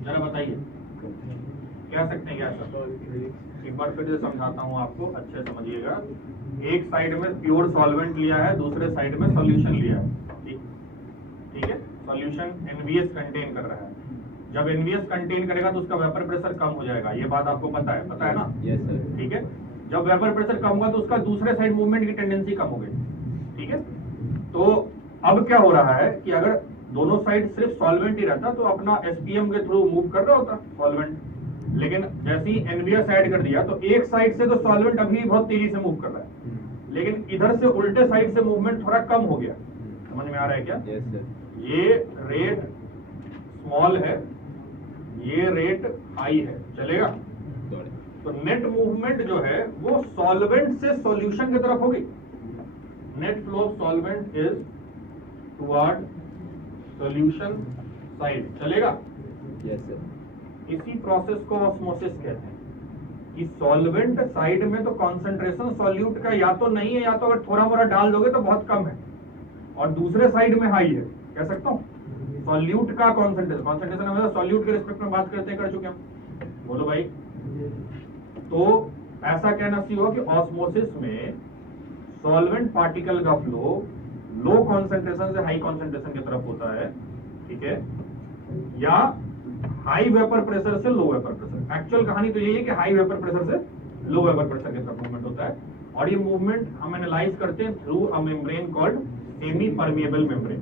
जरा बताइए, कह सकते हैं क्या सर? एक बार फिर से समझाता हूं आपको, अच्छे समझिएगा। एक साइड में प्योर सॉल्वेंट लिया है, दूसरे साइड में सॉल्यूशन लिया है, ठीक है। सॉल्यूशन एनवीएस कंटेन कर रहा है। जब एनवीएस कंटेन करेगा तो उसका वेपर प्रेशर कम हो जाएगा, ये बात आपको पता है ना? Yes sir. ठीक है। जब वेपर प्रेशर कम होगा तो उसका दूसरे साइड मूवमेंट की टेंडेंसी कम हो गई, ठीक है। तो अब क्या हो रहा है कि अगर दोनों साइड सिर्फ सॉल्वेंट ही रहता तो अपना एसपीएम के थ्रू मूव कर रहा होता सॉल्वेंट, लेकिन जैसे ही एनवीएस ऐड कर दिया तो एक साइड से तो सॉल्वेंट अभी बहुत तेजी से मूव कर रहा है, लेकिन इधर से उल्टे साइड से मूवमेंट थोड़ा कम हो गया। समझ में आ रहा है क्या? Yes sir. ये रेट स्मॉल है, ये रेट हाई है, चलेगा? तो नेट मूवमेंट जो है वो सॉल्वेंट से सॉल्यूशन की तरफ होगी। Net flow of solvent is toward solution side, चलेगा? Yes sir. इसी प्रोसेस को ऑस्मोसिस कहते हैं कि सॉल्वेंट साइड में तो कंसंट्रेशन सॉल्यूट का या तो नहीं है या तो अगर थोड़ा मोड़ा डाल दोगे तो बहुत कम है, और दूसरे साइड में हाई है। कह सकता हूँ सॉल्यूट का कंसंट्रेशन हमेशा सॉल्यूट के रिस्पेक्ट में बात करते हैं, कर चुके हम, बोलो भाई। तो ऐसा कहना चाहिए हो कि ऑस्मोसिस में सॉल्वेंट पार्टिकल का फ्लो लो कंसंट्रेशन से हाई कंसंट्रेशन की तरफ होता है, ठीक है, या हाई वेपर प्रेशर से लो वेपर प्रेशर। एक्चुअल कहानी तो यही है कि हाई वेपर प्रेशर से लो वेपर प्रेशर की तरफ मूवमेंट होता है, और ये मूवमेंट हम एनालाइज करते हैं through a membrane called semi permeable membrane.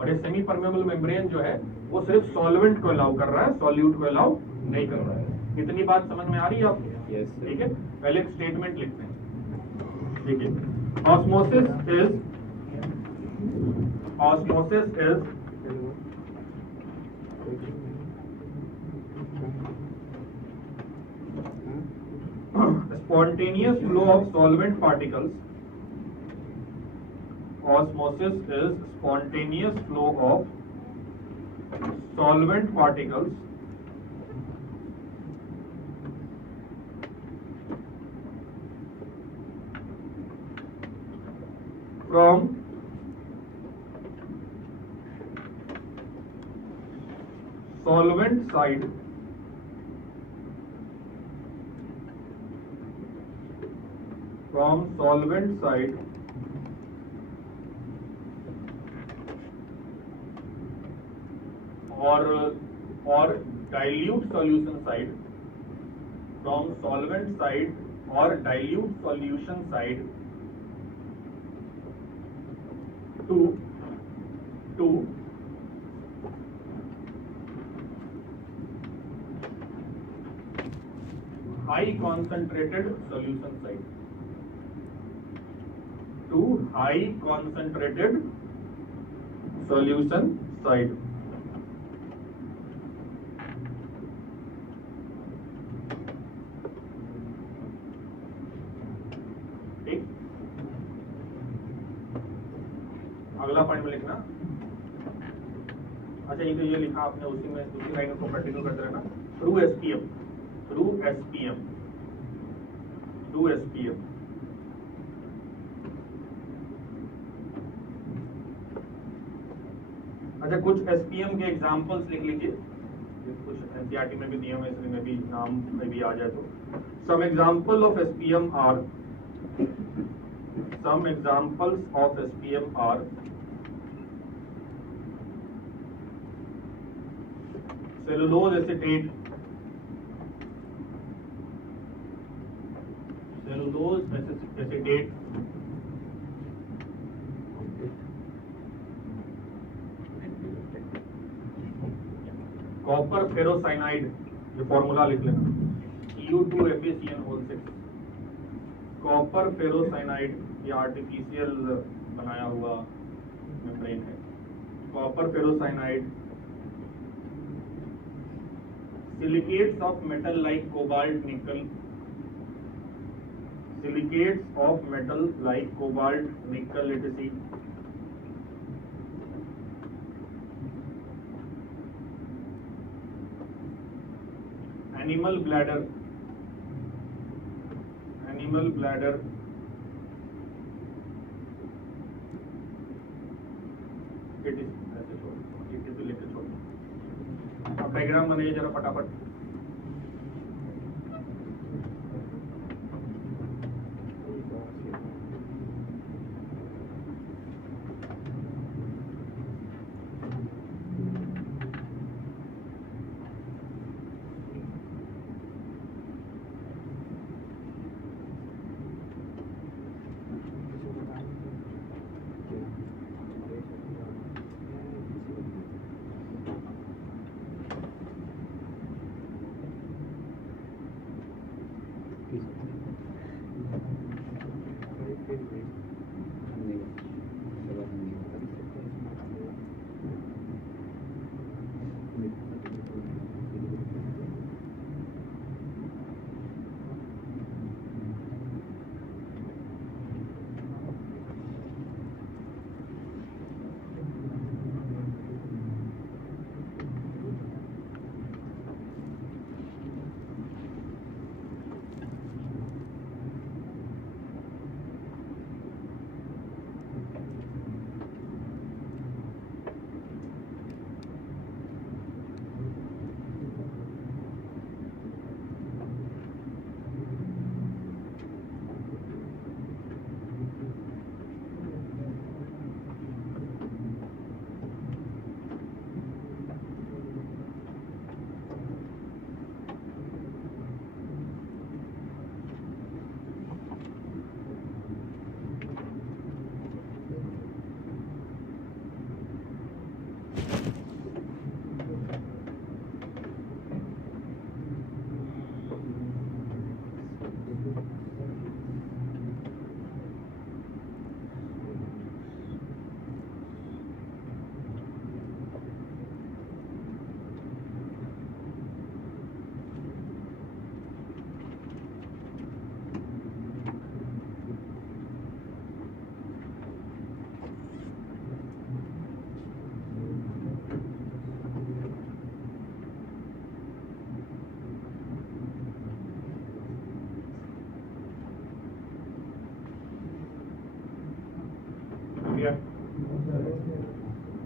और ये सेमी परमिएबल मेम्ब्रेन जो है वो सिर्फ सॉल्वेंट को अलाउ कर रहा है, सॉल्यूट को अलाउ नहीं कर रहा है। इतनी बात समझ में आ रही है आपको? Yes sir. ठीक है। पहले एक स्टेटमेंट लिखते हैं, ठीक है। Osmosis is spontaneous flow of solvent particles. Osmosis is spontaneous flow of solvent particles from solvent side or dilute solution side, from solvent side or dilute solution side to high concentrated solution side, to high concentrated solution side. ठीक, अगला point में लिखना। अच्छा, ये तो ये लिखा आपने, उसी में दूसरी लाइन को कंटिन्यू करते रहना। थ्रू एसपीएम अच्छा, कुछ एसपीएम के एग्जांपल्स लिख लीजिए, कुछ एनसीईआरटी में भी दिए हुए, इसमें भी नाम में भी आ जाए तो। Some examples of SPM are cellulose acetate, copper ferrocyanide, ये फॉर्मूला लिख लेना, U2FeCN6। कॉपर फेरोसाइनाइड ये आर्टिफिशियल बनाया हुआ मेम्ब्रेन है। Copper ferrocyanide, silicates of metal like cobalt nickel, silicates of metal like cobalt nickel etc. Animal bladder, animal bladder, it is ऐसे छोड़, it is लेके छोड़। अब डायग्राम बनाइए जरा फटाफट।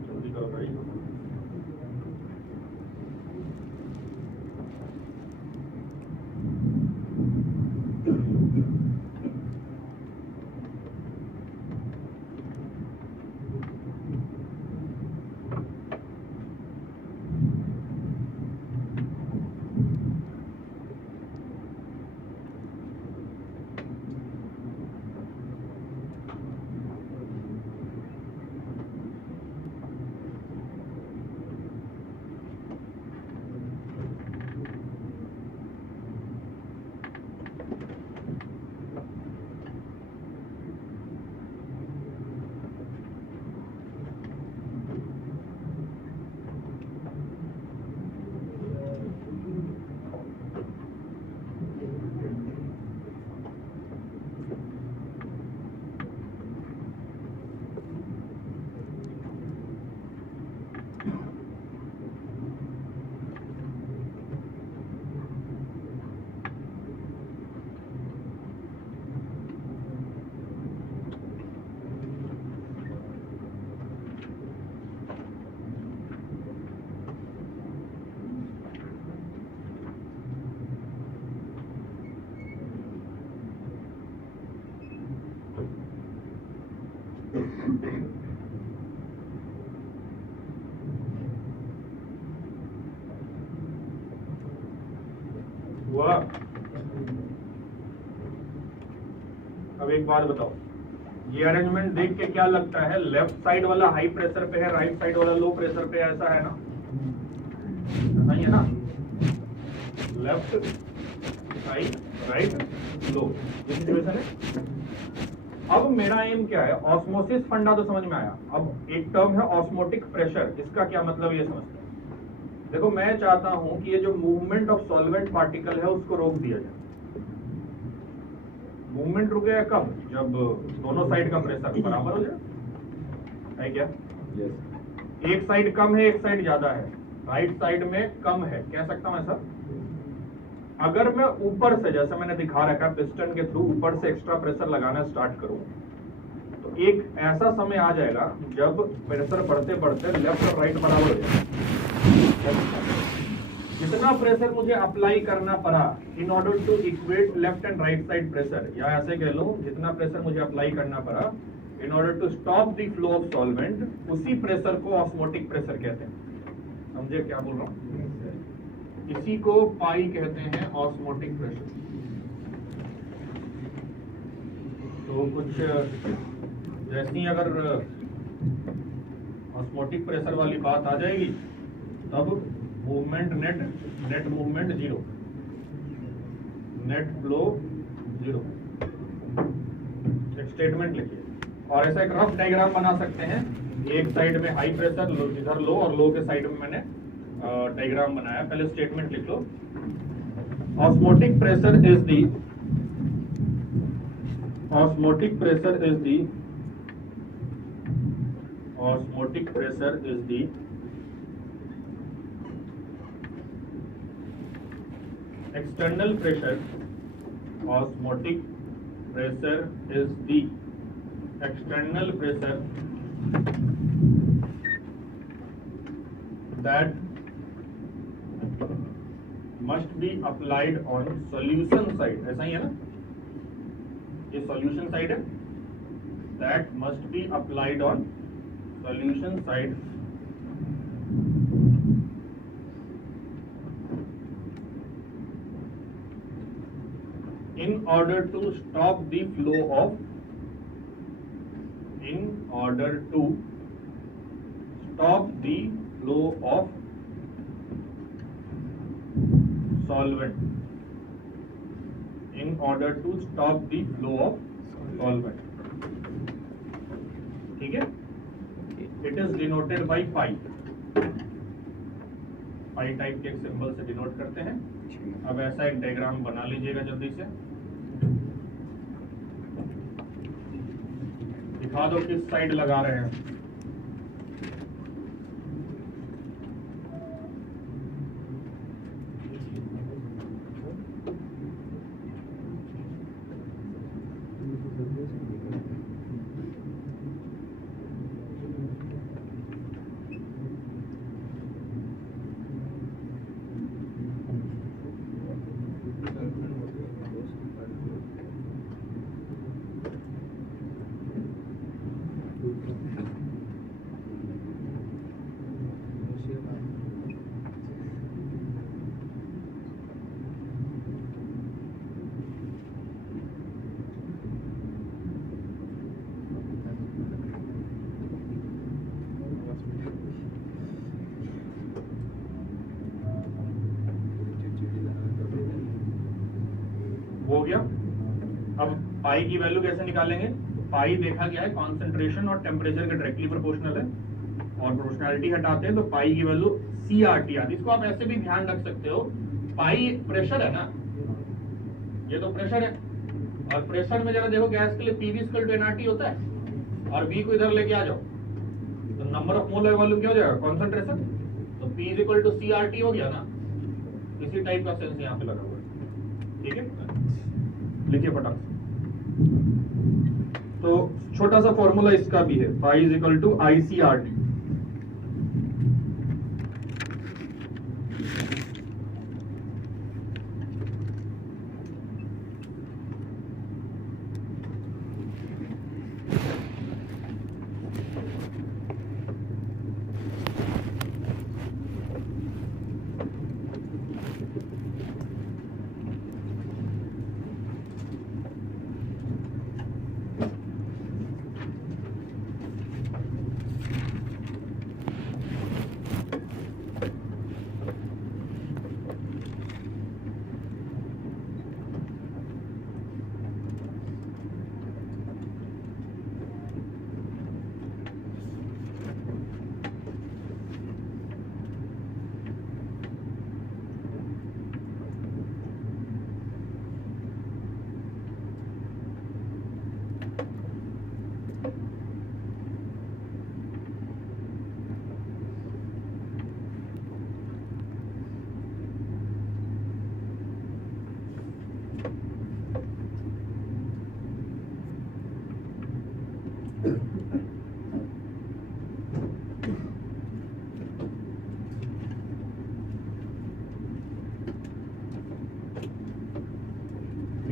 जल्दी करो भाई। हुआ। अब एक बात बताओ, ये अरेंजमेंट देख के क्या लगता है, लेफ्ट साइड वाला हाई प्रेशर पे है, राइट साइड वाला लो प्रेशर पे, ऐसा है ना? नहीं है ना, लेफ्ट राइट राइट लो, ये सिचुएशन है। अब मेरा एम क्या है, ऑस्मोसिस फंडा तो समझ में आया। अब एक टर्म है ऑस्मोटिक प्रेशर, इसका क्या मतलब ये समझते हैं। देखो मैं चाहता हूं कि ये जो मूवमेंट ऑफ सॉल्वेंट पार्टिकल है उसको रोक दिया जाए। मूवमेंट रुकेगा कब, जब दोनों साइड का प्रेशर बराबर हो जाए, है क्या? एक साइड कम है एक साइड ज्यादा है, राइट साइड में कम है, कह सकता हूं ऐसा। अगर मैं ऊपर से, जैसे मैंने दिखा रखा है, पिस्टन के थ्रू ऊपर से एक्स्ट्रा प्रेशर लगाना स्टार्ट करूं, तो एक ऐसा समय आ जाएगा जब प्रेशर बढ़ते बढ़ते लेफ्ट और राइट बराबर हो जाएगा। जितना प्रेशर मुझे अप्लाई करना पड़ा in order to equate left and right side pressure, या ऐसे कह लो जितना प्रेशर मुझे अप्लाई करना पड़ा in order to stop the flow of solvent, उसी प्रेशर को ऑस्मोटिक प्रेशर कहते हैं। समझे क्या बोल रहा हूं? इसी को पाई कहते हैं, ऑस्मोटिक प्रेशर। तो कुछ जैसी अगर ऑस्मोटिक प्रेशर वाली बात आ जाएगी तब movement net movement zero, net flow zero, एक स्टेटमेंट लिखिए। और ऐसा एक रफ डायग्राम बना सकते हैं, एक साइड में हाई प्रेशर, इधर लो, और लो के साइड में मैंने डायग्राम बनाया। पहले स्टेटमेंट लिख लो। Osmotic pressure is the osmotic pressure is the external pressure. Osmotic pressure is the external pressure that must be applied on solution side. ऐसा ही है ना, ये solution side है, that must be applied on solution side in order to stop the flow of solvent, in order to stop the flow of solvent. ठीक है, it is denoted by pi type के एक symbol से denote करते हैं। अब ऐसा एक डायग्राम बना लीजिएगा जल्दी से, दिखा दो किस साइड लगा रहे हैं। हो गया। अब पाई की वैल्यू कैसे निकालेंगे? पाई देखा गया है कॉन्सेंट्रेशन और टेम्परेचर के डायरेक्टली प्रोपोर्शनल है, और प्रोपोर्शनैलिटी हटाते हैं तो पाई की वैल्यू CRT आती है। इसको आप ऐसे भी ध्यान रख सकते हो, पाई प्रेशर है ना, ये तो प्रेशर है, और प्रेशर में जरा देखो गैस के लिए PV = nRT होता है, और V को इधर लेके आ जाओ तो नंबर ऑफ मोलर वॉल्यूम क्या हो जाएगा, कॉन्सेंट्रेशन, तो P = CRT हो गया ना। इसी टाइप का सेंस यहाँ पे लगा हुआ है, ठीक है, लिखिए फटाक से। तो छोटा सा फॉर्मूला इसका भी है, पाई = ICRT।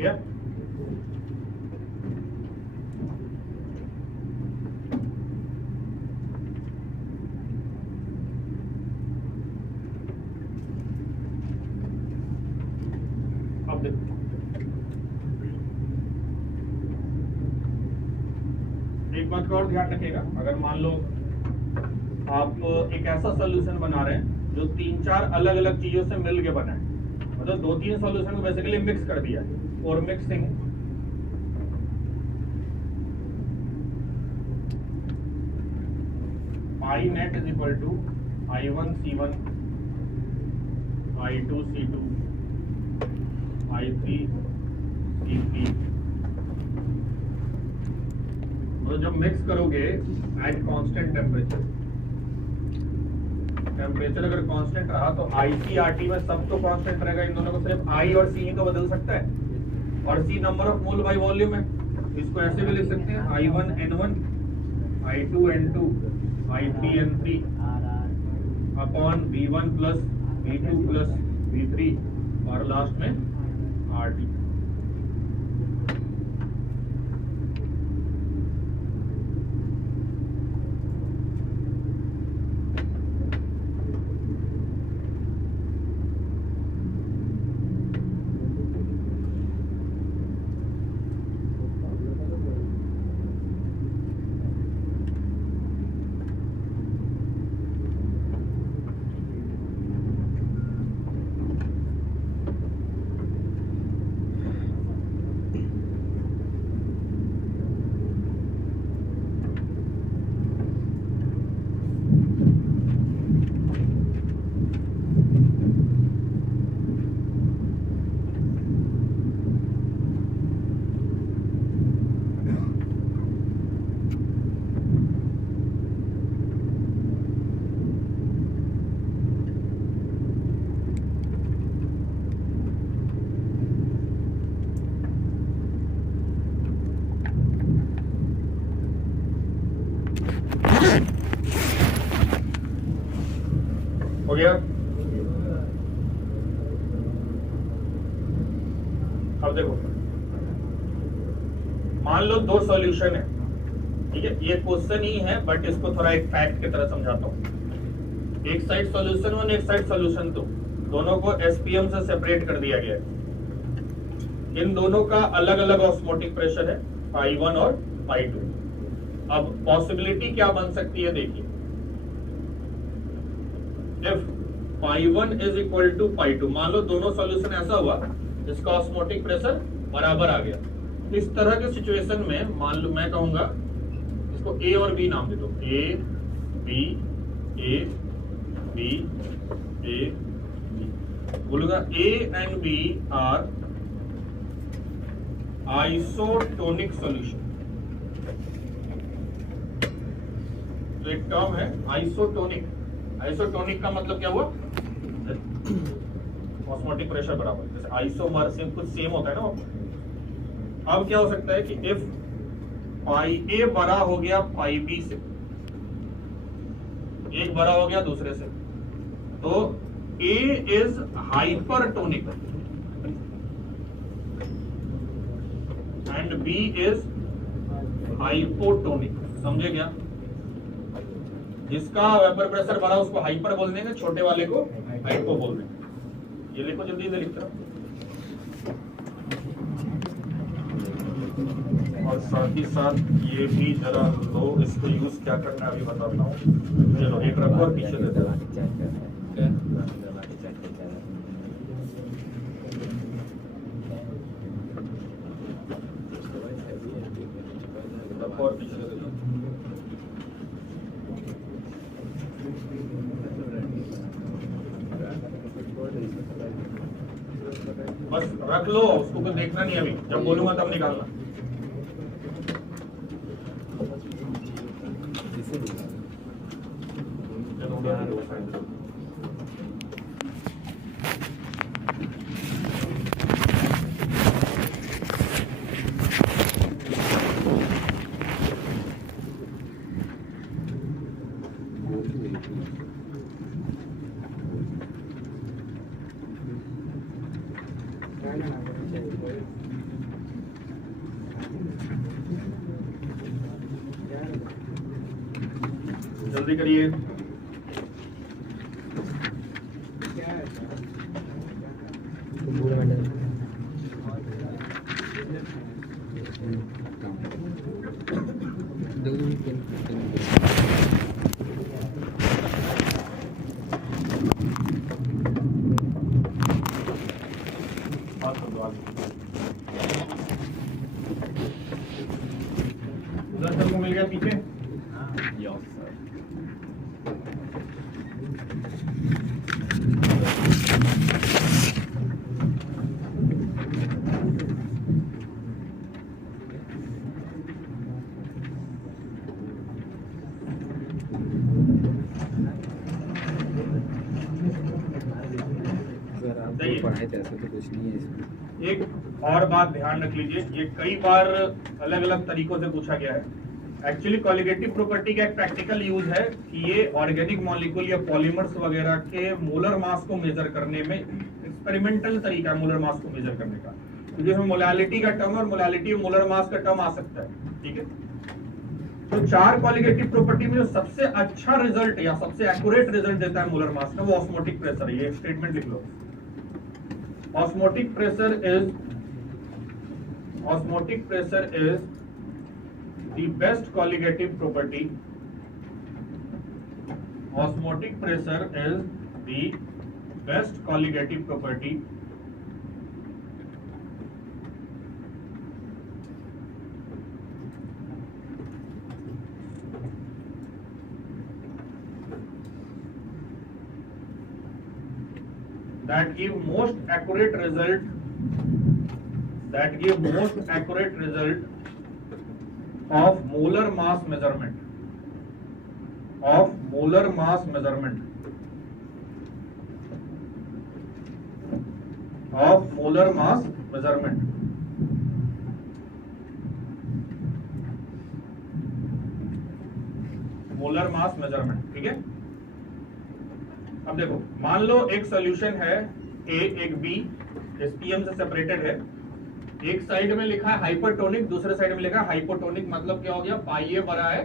गया? अब देखो, एक बात का और ध्यान रखिएगा, अगर मान लो आप एक ऐसा सोल्यूशन बना रहे हैं जो 3-4 अलग अलग चीजों से मिल के बना है, मतलब 2-3 सॉल्यूशन को बेसिकली मिक्स कर दिया है और mixing I net is equal to I1 C1 I2 C2 I3 C3, तो जब मिक्स करोगे एट कांस्टेंट टेम्परेचर अगर कांस्टेंट रहा तो IC/RT में सब तो कांस्टेंट रहेगा, इन दोनों को सिर्फ I और C ही तो बदल सकता है, और C number of mole by volume है, इसको ऐसे भी लिख सकते हैं I1 N1 I2 N2 I3 N3 upon V1 plus V2 plus V3 और लास्ट में RT। हो गया? अब देखो, मान लो दो सॉल्यूशन है, ठीक है, ये क्वेश्चन ही है बट इसको थोड़ा एक फैक्ट की तरह समझाता हूँ। एक साइड सॉल्यूशन 1 एक साइड सॉल्यूशन 2, दोनों को SPM से सेपरेट कर दिया गया है। इन दोनों का अलग अलग ऑस्मोटिक प्रेशर है, I1 और I2। अब पॉसिबिलिटी क्या बन सकती है, देखिए, if pi1 is equal to pi2, मान लो दोनों सॉल्यूशन ऐसा हुआ जिसका ऑस्मोटिक प्रेशर बराबर आ गया, इस तरह के सिचुएशन में मान लो मैं कहूंगा इसको A और B नाम दे दो, A B A B A B, बोलूंगा A and B are isotonic solution. तो एक टर्म है आइसोटोनिक, आइसोटोनिक का मतलब क्या हुआ, ऑस्मोटिक प्रेशर बराबर, जैसे आइसोमर से कुछ सेम होता है ना। अब क्या हो सकता है कि इफ पाई ए बड़ा हो गया पाई बी से, एक बड़ा हो गया दूसरे से, तो A is hypertonic and B is hypotonic. समझे क्या? जिसका वेपर प्रेशर बड़ा उसको हाइपर बोल देंगे, छोटे वाले को हाइपो बोल देंगे। ये लिखो जल्दी से लिखते रहो। और साथ ही साथ ये भी जरा लो, इसको यूज क्या करना है अभी बताता हूँ। चलो एक रखो और पीछे देते हैं। रखो और पीछे देते हैं। बस रख लो, उसको कुछ देखना नहीं, अभी जब बोलूंगा तब निकालना। जल्दी करिए। उधर सबको मिल गया पीछे? Yes sir. सर आप सही है। पढ़ाए थे, ऐसा तो कुछ नहीं है इसमें। एक और बात ध्यान रख लीजिए, ये कई बार अलग अलग तरीकों से पूछा गया है। एक्चुअली कॉलिगेटिव प्रॉपर्टी का एक प्रैक्टिकल यूज है कि ये ऑर्गेनिक मॉलिक्यूल या पॉलीमर्स वगैरह के मोलर मास को मेजर करने में एक्सपेरिमेंटल तरीका है मोलर मास को मेजर करने का, क्योंकि इसमें मोलालिटी का टर्म और मोलालिटी और मोलर मास का टर्म आ सकता है। ठीक है, तो 4 कॉलिगेटिव प्रॉपर्टी में जो सबसे अच्छा रिजल्ट या सबसे एक्यूरेट रिजल्ट देता है मोलर मास का, वो ऑस्मोटिक प्रेशर है। ये स्टेटमेंट लिख लो, osmotic pressure is the best colligative property. Osmotic pressure is the best colligative property that give most accurate result of molar mass measurement of molar mass measurement ठीक है। अब देखो, मान लो एक सॉल्यूशन है A, एक B, SPM से separated है। एक साइड में लिखा है हाइपरटोनिक, दूसरे साइड में लिखा है हाइपोटोनिक। मतलब क्या हो गया, पाई A बड़ा है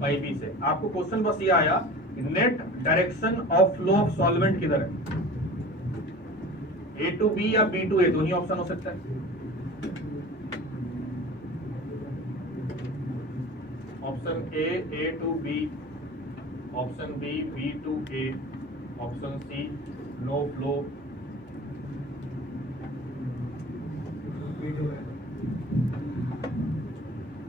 पाई B से। आपको क्वेश्चन बस ये आया, net direction of flow of solvent किधर है, A to B या B to A, दोनों ऑप्शन हो सकता है। Option A to B, option B to A, option C no flow.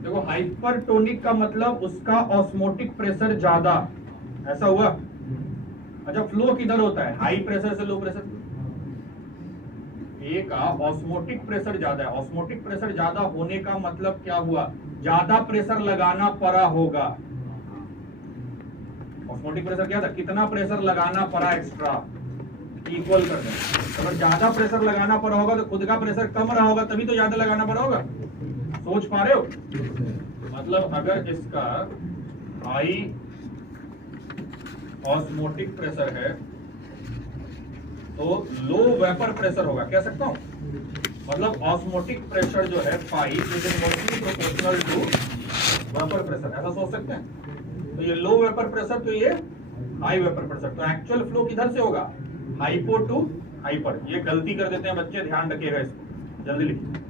देखो, हाइपरटोनिक का मतलब उसका ऑस्मोटिक प्रेशर ज्यादा, ऐसा हुआ। अच्छा, फ्लो किधर होता है, हाई प्रेशर से लो प्रेशर। ए का ऑस्मोटिक प्रेशर ज्यादा है। ऑस्मोटिक प्रेशर ज्यादा होने का मतलब क्या हुआ, ज्यादा प्रेशर लगाना पड़ा होगा। ऑस्मोटिक प्रेशर क्या था, कितना प्रेशर लगाना पड़ा एक्स्ट्रा, इक्वल कर दें। अगर ज्यादा प्रेशर लगाना पड़ा होगा तो खुद का प्रेशर कम रहा होगा, तभी तो ज्यादा लगाना पड़ा होगा। सोच पा रहे हो? मतलब अगर इसका हाई ऑस्मोटिक प्रेशर है तो लो वेपर प्रेशर होगा, कह सकता हूं। मतलब ऑस्मोटिक प्रेशर जो है pi is inversely proportional to vapour pressure, ऐसा सोच सकते हैं। तो ये लो वेपर प्रेशर, तो ये हाई वेपर प्रेशर। तो एक्चुअल फ्लो किधर से होगा, हाइपो टू हाइपर। ये गलती कर देते हैं बच्चे, ध्यान रखिएगा इसको, जल्दी लिखिए।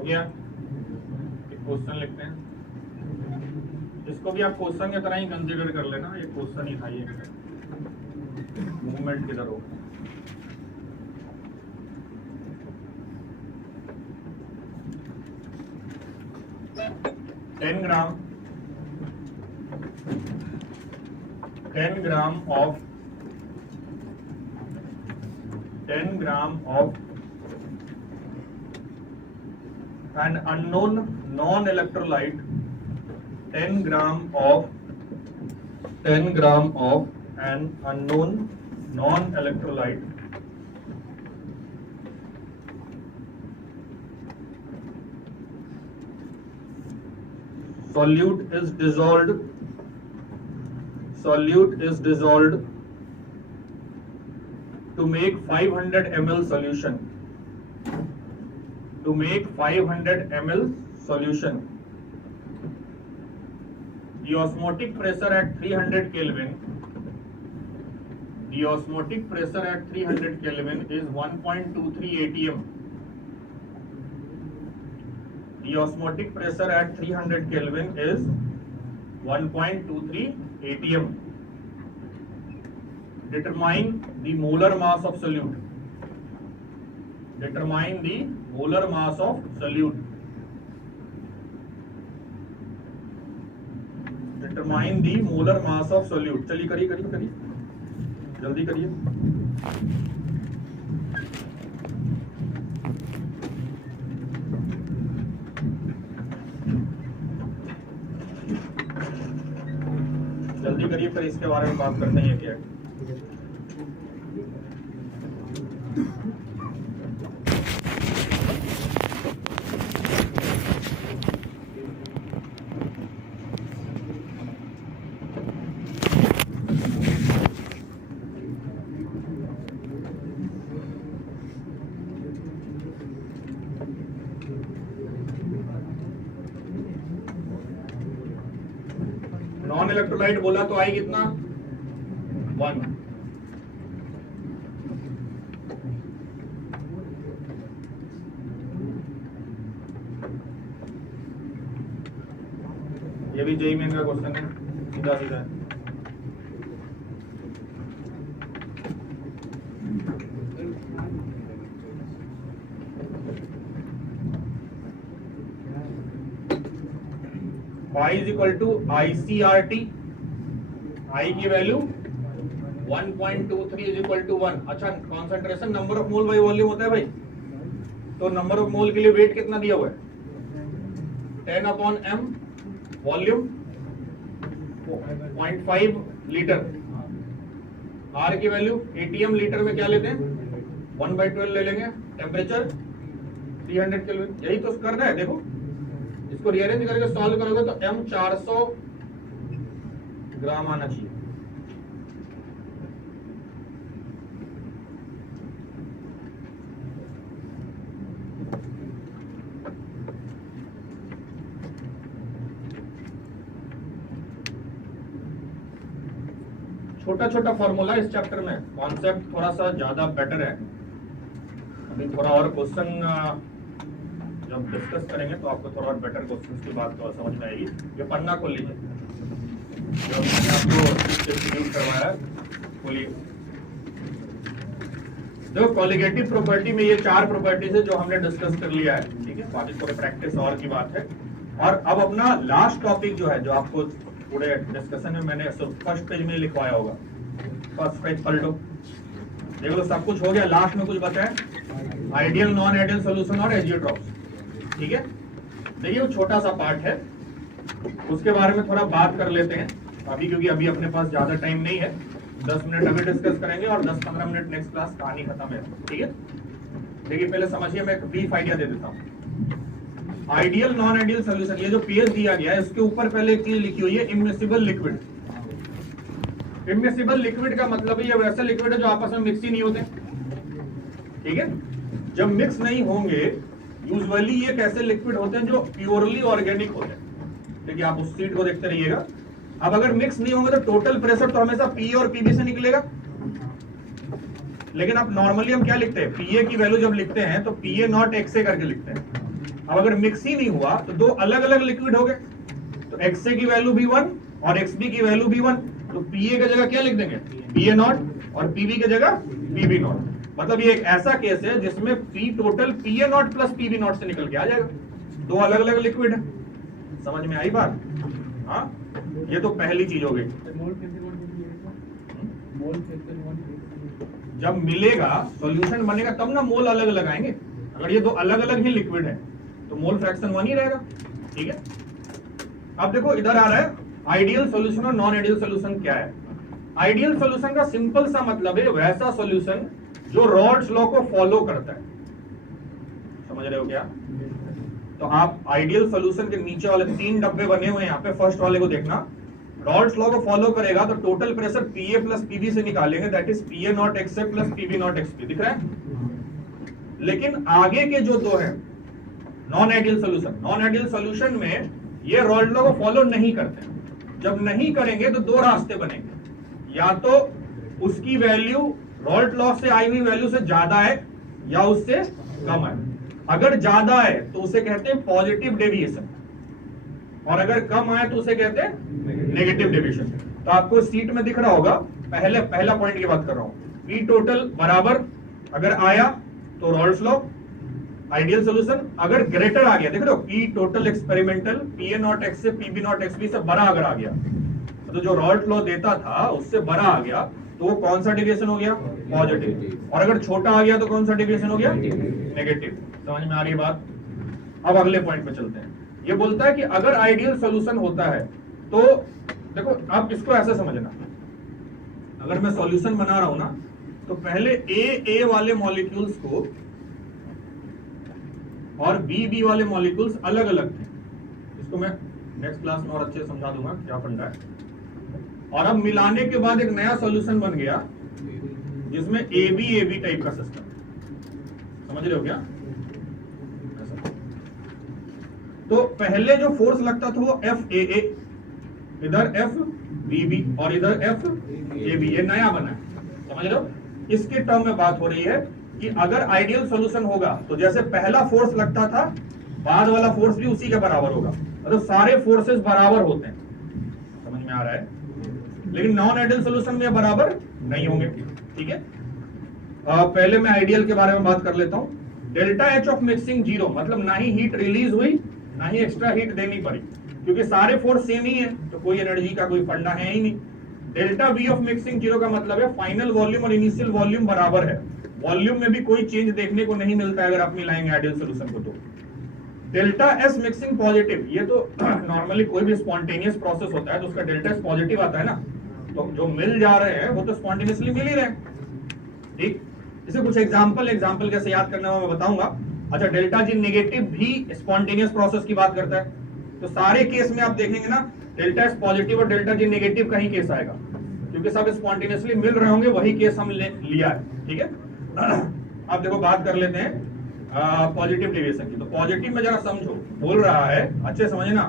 हो गया। एक क्वेश्चन लिखते हैं, इसको भी आप क्वेश्चन की तरह ही कंसीडर कर लेना, ये क्वेश्चन ही था। ये मूवमेंट किधर हो, ten gram of an unknown non-electrolyte, 10 gram of an unknown non-electrolyte solute is dissolved to make 500 ml solution. To make 500 ml solution, the osmotic pressure at 300 Kelvin. The osmotic pressure at 300 Kelvin is 1.23 atm. The osmotic pressure at 300 Kelvin is 1.23 atm. Determine the molar mass of solute. Determine the molar mass of solute. Determine the molar mass of solute. चलिए करिए जल्दी करिए। जल्दी करिए, फिर इसके बारे में बात करते हैं। क्या है 1 इलेक्ट्रोलाइट बोला तो आई कितना 1। ये भी जेईई मेन का क्वेश्चन है, सीधा सीधा। I is equal to ICRT, I की वैल्यू 1.23 is equal to 1। अच्छा, concentration number of mole by volume होता है भाई, तो नंबर ऑफ मोल के लिए वेट कितना दिया हुआ है 10/m, वॉल्यूम 0.5 लीटर। R की वैल्यू ATM लीटर में क्या लेते हैं 1/12 ले लेंगे। Temperature 300 kelvin. यही तो कर रहा है, देखो इसको रीअरेंज करके सॉल्व करोगे तो m 400 ग्राम आना चाहिए। छोटा छोटा फॉर्मूला इस चैप्टर में, कॉन्सेप्ट थोड़ा सा ज्यादा बेटर है। अभी थोड़ा और क्वेश्चन जब डिस्कस करेंगे तो आपको थोड़ा और बेटर क्वेश्चंस की बात तो समझ में आएगी। ये पन्ना खोल लीजिए जो मैंने आपको डिस्ट्रीब्यूट करवाया है, खोलिए। जो कॉलिगेटिव प्रॉपर्टी में ये 4 प्रॉपर्टीज है जो हमने डिस्कस कर लिया है, ठीक है। बाकी थोड़े प्रैक्टिस और की बात है। और अब अपना लास्ट टॉपिक जो है, जो आपको पूरे डिस्कशन में मैंने फर्स्ट पेज में लिखवाया होगा, फर्स्ट पेज पलटो, देख लो सब कुछ हो गया। लास्ट में कुछ बचा है, आइडियल नॉन आइडियल सोल्यूशन और एजियोट्रॉप्स, ठीक है। देखिए वो छोटा सा पार्ट है, उसके बारे में थोड़ा बात कर लेते हैं अभी, क्योंकि अभी अपने पास ज्यादा टाइम नहीं है। 10 मिनट अभी डिस्कस करेंगे और 10-15 मिनट नेक्स्ट क्लास, कहानी खत्म है, ठीक है। देखिए पहले समझिए, मैं एक ब्रीफ आइडिया दे देता हूँ। आइडियल नॉन आइडियल सोल्यूशन, ये जो पीएच दिया गया है इसके ऊपर पहले एक चीज लिखी हुई है, इम्मिसिबल लिक्विड। इम्मिसिबल लिक्विड का मतलब ये वैसे लिक्विड है जो आपस में मिक्स ही नहीं होते, ठीक है। जब मिक्स नहीं होंगे यूजुअली ये कैसे लिक्विड होते हैं जो प्योरली ऑर्गेनिक होते हैं, देखिए आप उस सीट को देखते रहिएगा। अब अगर मिक्स नहीं होंगे तो टोटल प्रेशर तो हमेशा पीए और पीबी से निकलेगा, लेकिन अब नॉर्मली हम क्या लिखते हैं, पीए की वैल्यू जब लिखते हैं तो पीए नॉट एक्सए करके लिखते हैं। अब अगर मिक्स ही नहीं हुआ तो दो अलग अलग लिक्विड हो गए, तो XA की वैल्यू भी 1 और XB की वैल्यू भी 1, तो PA की जगह क्या लिख देंगे, PA नॉट, और PB की जगह PB नॉट। मतलब ये एक ऐसा केस है जिसमें P total PA not plus PB not से निकल के आ जाएगा, दो अलग अलग लिक्विड है। समझ में आई बात? हाँ, ये तो पहली चीज हो गई। जब मिलेगा सॉल्यूशन बनेगा तब ना मोल अलग अलग आएंगे। अगर ये दो अलग अलग ही लिक्विड है तो मोल फ्रैक्शन 1 ही रहेगा। ठीक है, अब देखो इधर आ रहा है आइडियल सॉल्यूशन और नॉन आइडियल सॉल्यूशन क्या है। आइडियल सॉल्यूशन का सिंपल सा मतलब है वैसा सॉल्यूशन जो रॉल्स लॉ को फॉलो करता है। समझ रहे हो क्या? तो आप आइडियल सॉल्यूशन के नीचे वाले 3 डब्बे बने हुए हैं, यहाँ पे फर्स्ट वाले को देखना, रॉल्स लॉ को फॉलो करेगा तो total pressure PA plus PB से निकालेंगे, that is PA not XA plus PB not XB। दिख रहा है? लेकिन आगे के जो दो हैं non ideal solution, non ideal solution में ये रॉल्स लॉ को फॉलो नहीं करते। जब नहीं करेंगे तो दो रास्ते बनेंगे, या तो उसकी वैल्यू रॉल्स लॉ से आई हुई वैल्यू से ज्यादा है या उससे कम है। अगर ज्यादा है तो उसे कहते हैं पॉजिटिव डेविएशन, और अगर कम आए तो उसे कहते हैं नेगेटिव डेविएशन। तो आपको सीट में दिख रहा होगा, पहला पॉइंट की बात कर रहा हूं, P टोटल बराबर अगर आया तो रॉल्स लॉ आइडियल सॉल्यूशन, अगर ग्रेटर आ गया, देख रहे हो P total experimental PA not XA PB not XB से बड़ा अगर आ गया, तो जो रॉल्स लॉ देता था उससे बड़ा आ गया, तो वो कौन सा डेविएशन हो गया, पॉजिटिव। और अगर छोटा आ गया तो कौन सा डेविएशन हो गया, नेगेटिव। समझ में आ रही बात? अब अगले पॉइंट पे चलते हैं। ये बोलता है कि अगर आइडियल सॉल्यूशन होता है तो देखो आप इसको ऐसे समझना, अगर मैं सॉल्यूशन बना रहा हूं ना तो पहले A वाले मॉलिक्यूल्स को और B वाले मॉलिक्यूल्स अलग अलग थे। इसको मैं नेक्स्ट क्लास में और अच्छे से समझा दूंगा क्या फंडा है। और अब मिलाने के बाद एक नया सॉल्यूशन बन गया जिसमें AB टाइप का सिस्टम। समझ रहे हो क्या? तो पहले जो फोर्स लगता था वो FAA, इधर FBB और इधर FAB, ये नया बना है। समझ रहे हो? इसके टर्म में बात हो रही है कि अगर आइडियल सॉल्यूशन होगा तो जैसे पहला फोर्स लगता था बाद वाला फोर्स भी उसी के बराबर होगा, मतलब सारे फोर्सेस बराबर होते हैं। समझ में आ रहा है? लेकिन नॉन आइडियल सॉल्यूशन में बराबर नहीं होंगे। ठीक है, पहले मैं आइडियल के बारे में बात कर लेता हूं। डेल्टा H ऑफ मिक्सिंग 0, मतलब ना ही हीट रिलीज हुई ना ही एक्स्ट्रा हीट देनी पड़ी, क्योंकि सारे फोर्स सेम ही है तो कोई एनर्जी का कोई फंडा है ही नहीं। डेल्टा V ऑफ मिक्सिंग 0 का मतलब है फाइनल वॉल्यूम और इनिशियल वॉल्यूम बराबर है, वॉल्यूम में भी कोई चेंज देखने को नहीं मिलता है अगर आप मिलाएंगे आइडियल सॉल्यूशन को। तो डेल्टा S मिक्सिंग पॉजिटिव, ये तो नॉर्मली कोई भी स्पॉन्टेनियस प्रोसेस होता है तो उसका डेल्टा S पॉजिटिव आता है ना, तो जो मिल जा रहे हैं वो तो स्पॉन्टेनियसली मिल ही रहे हैं। ठीक, इसे कुछ एग्जांपल कैसे याद करना है मैं बताऊंगा। अच्छा, डेल्टा G नेगेटिव भी स्पॉन्टेनियस प्रोसेस की बात करता है, तो सारे केस में आप देखेंगे ना डेल्टा S पॉजिटिव और डेल्टा G नेगेटिव का ही केस आएगा, क्योंकि सब स्पॉन्टेनियसली मिल रहे होंगे, वही केस हम लिया है। ठीक है, अब देखो बात कर लेते हैं पॉजिटिव डेविएशन की। तो पॉजिटिव में जरा समझो, बोल रहा है अच्छे समझना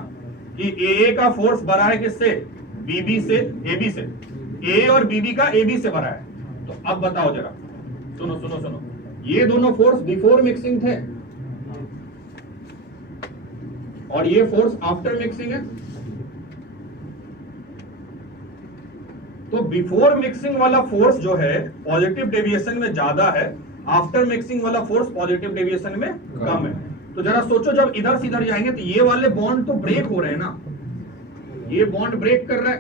कि AA का फोर्स बड़ा है किससे, BB से, AB से, A और BB का AB से बड़ा है। तो अब बताओ जरा, सुनो, ये दोनों फोर्स बिफोर मिक्सिंग थे और ये फोर्स आफ्टर मिक्सिंग है। तो बिफोर मिक्सिंग वाला फोर्स जो है पॉजिटिव डेविएशन में ज्यादा है, आफ्टर मिक्सिंग वाला फोर्स पॉजिटिव डेविएशन में कम है। तो जरा सोचो, जब इधर से इधर जाएंगे तो ये वाले बॉन्ड तो ब्रेक हो रहे हैं ना, ये बॉन्ड ब्रेक कर रहा है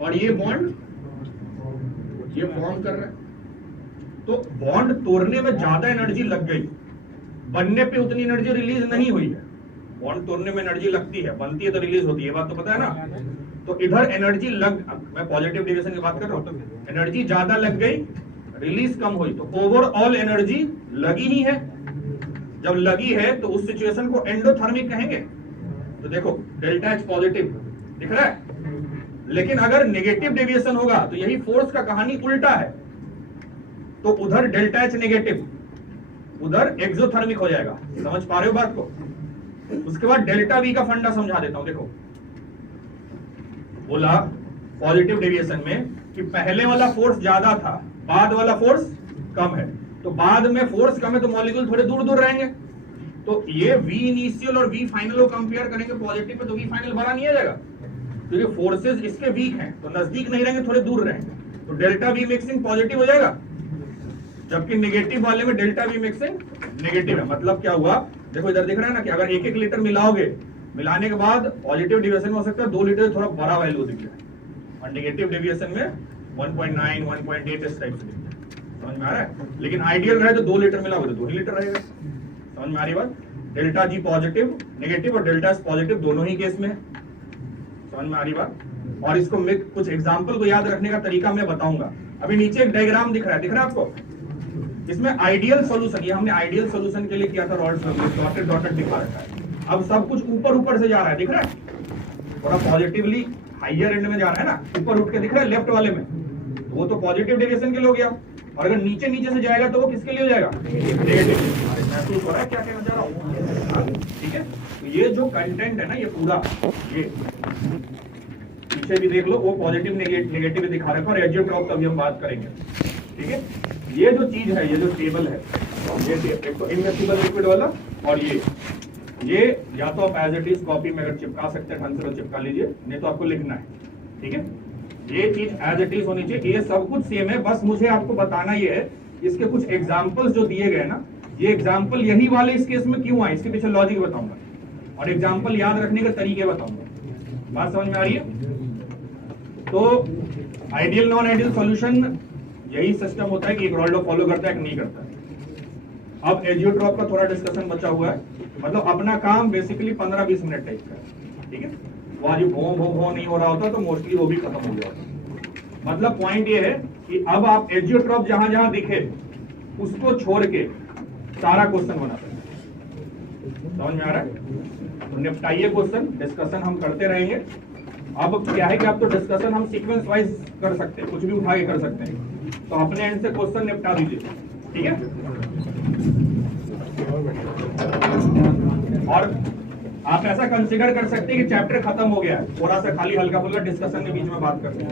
और ये बॉन्ड ये फॉर्म कर रहा है। तो बॉन्ड तोड़ने में ज्यादा एनर्जी लग गई, बनने पे उतनी एनर्जी रिलीज नहीं हुई है। बॉन्ड तोड़ने में एनर्जी लगती है, बनती है तो रिलीज होती है, बात तो पता है ना। तो इधर एनर्जी मैं पॉजिटिव डेविएशन की बात कर रहा हूं, एनर्जी ज्यादा लग गई, रिलीज कम हुई, तो ओवरऑल एनर्जी लगी ही है। जब लगी है तो उस सिचुएशन को एंडोथर्मिक कहेंगे। तो देखो डेल्टा H पॉजिटिव दिख रहा है, लेकिन अगर नेगेटिव डेविएशन होगा तो यही फोर्स का कहानी उल्टा है, तो उधर डेल्टा H नेगेटिव, उधर एक्सोथर्मिक हो जाएगा। समझ पा रहे हो बात को? उसके बाद डेल्टा V का फंडा समझा देता हूं। देखो बोला पॉजिटिव डेविएशन में कि पहले वाला फोर्स ज्यादा था, बाद वाला फोर्स कम है। तो बाद में फोर्स कम है तो मॉलिक्यूल थोड़े दूर दूर रहेंगे, तो ये वी इनिशियल और वी फाइनल को कंपेयर करेंगे पॉजिटिव पे, तो वी फाइनल बड़ा नहीं आ जाएगा, क्योंकि फोर्सेस इसके वीक हैं, तो नजदीक नहीं रहेंगे, थोड़े दूर रहेंगे, तो डेल्टा वी मिक्सिंग पॉजिटिव हो जाएगा। जबकि नेगेटिव वाले में डेल्टा वी मिक्सिंग नेगेटिव है। मतलब क्या हुआ, देखो इधर दिख रहा है ना कि अगर 1-1 लीटर मिलाओगे, मिलाने के बाद पॉजिटिव डेविएशन में हो सकता है 2 लीटर थोड़ा बड़ा वैल्यू दिख जाए, और नेगेटिव डेविएशन में 1.9 1.8 इस टाइप से दिख जाए। समझ में आ रहा है? लेकिन आइडियल रहे तो 2 लीटर मिलाओगे तो 2 ही लीटर रहेगा। समझ में आ रही बात? डेल्टा जी पॉजिटिव नेगेटिव और डेल्टा एस पॉजिटिव दोनों ही केस में है। समझ में आ रही बात? और इसको मैं कुछ एग्जांपल को याद रखने का तरीका मैं बताऊंगा। अभी नीचे एक डायग्राम दिख रहा है आपको, इसमें आइडियल सॉल्यूशन, ये हमने आइडियल सॉल्यूशन के लिए किया था, रॉड डॉटेड डॉटेड दिखा रखा है। अब सब कुछ ऊपर ऊपर से जा रहा है, दिख रहा है, थोड़ा पॉजिटिवली हाइयर एंड में जा रहा है ना, ऊपर उठ के दिख रहा है लेफ्ट वाले में, तो वो तो पॉजिटिव डेविएशन के लिए हो गया। और अगर नीचे नीचे से जाएगा तो वो किसके लिए हो जाएगा? नेगेटिव। महसूस हो रहा है क्या कहना चाह रहा हूँ? ठीक है, तो ये जो कंटेंट है ना, ये पूरा ये पीछे भी देख लो, वो पॉजिटिव नेगेटिव दिखा रखा है, और एजियोट्रॉप का भी हम बात करेंगे। ठीक है, ये जो चीज है, ये जो टेबल है, ये देखो इनमिसिबल लिक्विड वाला, और ये या तो आप एज इट इज कॉपी में अगर चिपका सकते हैं ढंग से तो चिपका लीजिए, नहीं तो आपको लिखना है। ठीक है, ये चीज एज इट इज होनी चाहिए, ये सब कुछ सेम है, बस मुझे आपको बताना ये है, इसके कुछ एग्जांपल्स जो दिए गए ना, ये एग्जांपल यही वाले इस केस में क्यों आए, इसके पीछे लॉजिक बताऊंगा, और एग्जांपल याद रखने के तरीके बताऊंगा। बात समझ में आ रही है? तो आइडियल नॉन आइडियल सॉल्यूशन यही सिस्टम होता है कि एक रॉल्डो फॉलो करता है कि नहीं करता है। अब एजियोट्रॉप का थोड़ा डिस्कशन बचा हुआ है, मतलब अपना काम बेसिकली 15-20 मिनट टाइप का है। ठीक है, वो आज भों भों भों नहीं हो रहा होता तो मोस्टली वो भी खत्म हो गया होता। मतलब पॉइंट ये है कि अब आप एजियोट्रॉप जहां जहां दिखे उसको छोड़ के सारा क्वेश्चन बना सकते हैं। समझ में आ रहा है? तो निपटाइए क्वेश्चन, डिस्कशन हम करते रहेंगे। अब क्या है कि आप तो डिस्कशन हम सीक्वेंस वाइज कर सकते हैं, कुछ भी उठा के कर सकते हैं, तो अपने एंड से क्वेश्चन निपटा दीजिए। ठीक है, और आप ऐसा कंसीडर कर सकते हैं कि चैप्टर खत्म हो गया है, थोड़ा सा खाली हल्का फुल्का डिस्कशन के बीच में बात करते हैं।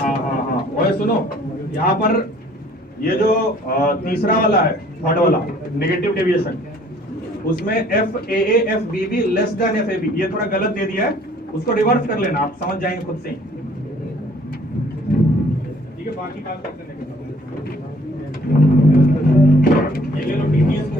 हाँ, और सुनो, यहाँ पर ये जो तीसरा वाला है, थर्ड वाला नेगेटिव डेविएशन, उसमें FAA FBB less than FAB, ये थोड़ा गलत दे दिया है, उसको रिवर्स कर लेना, आप समझ जाएंगे खुद से ही। ठीक है, बाकी बात करते हैं। ये ले लो TTS को,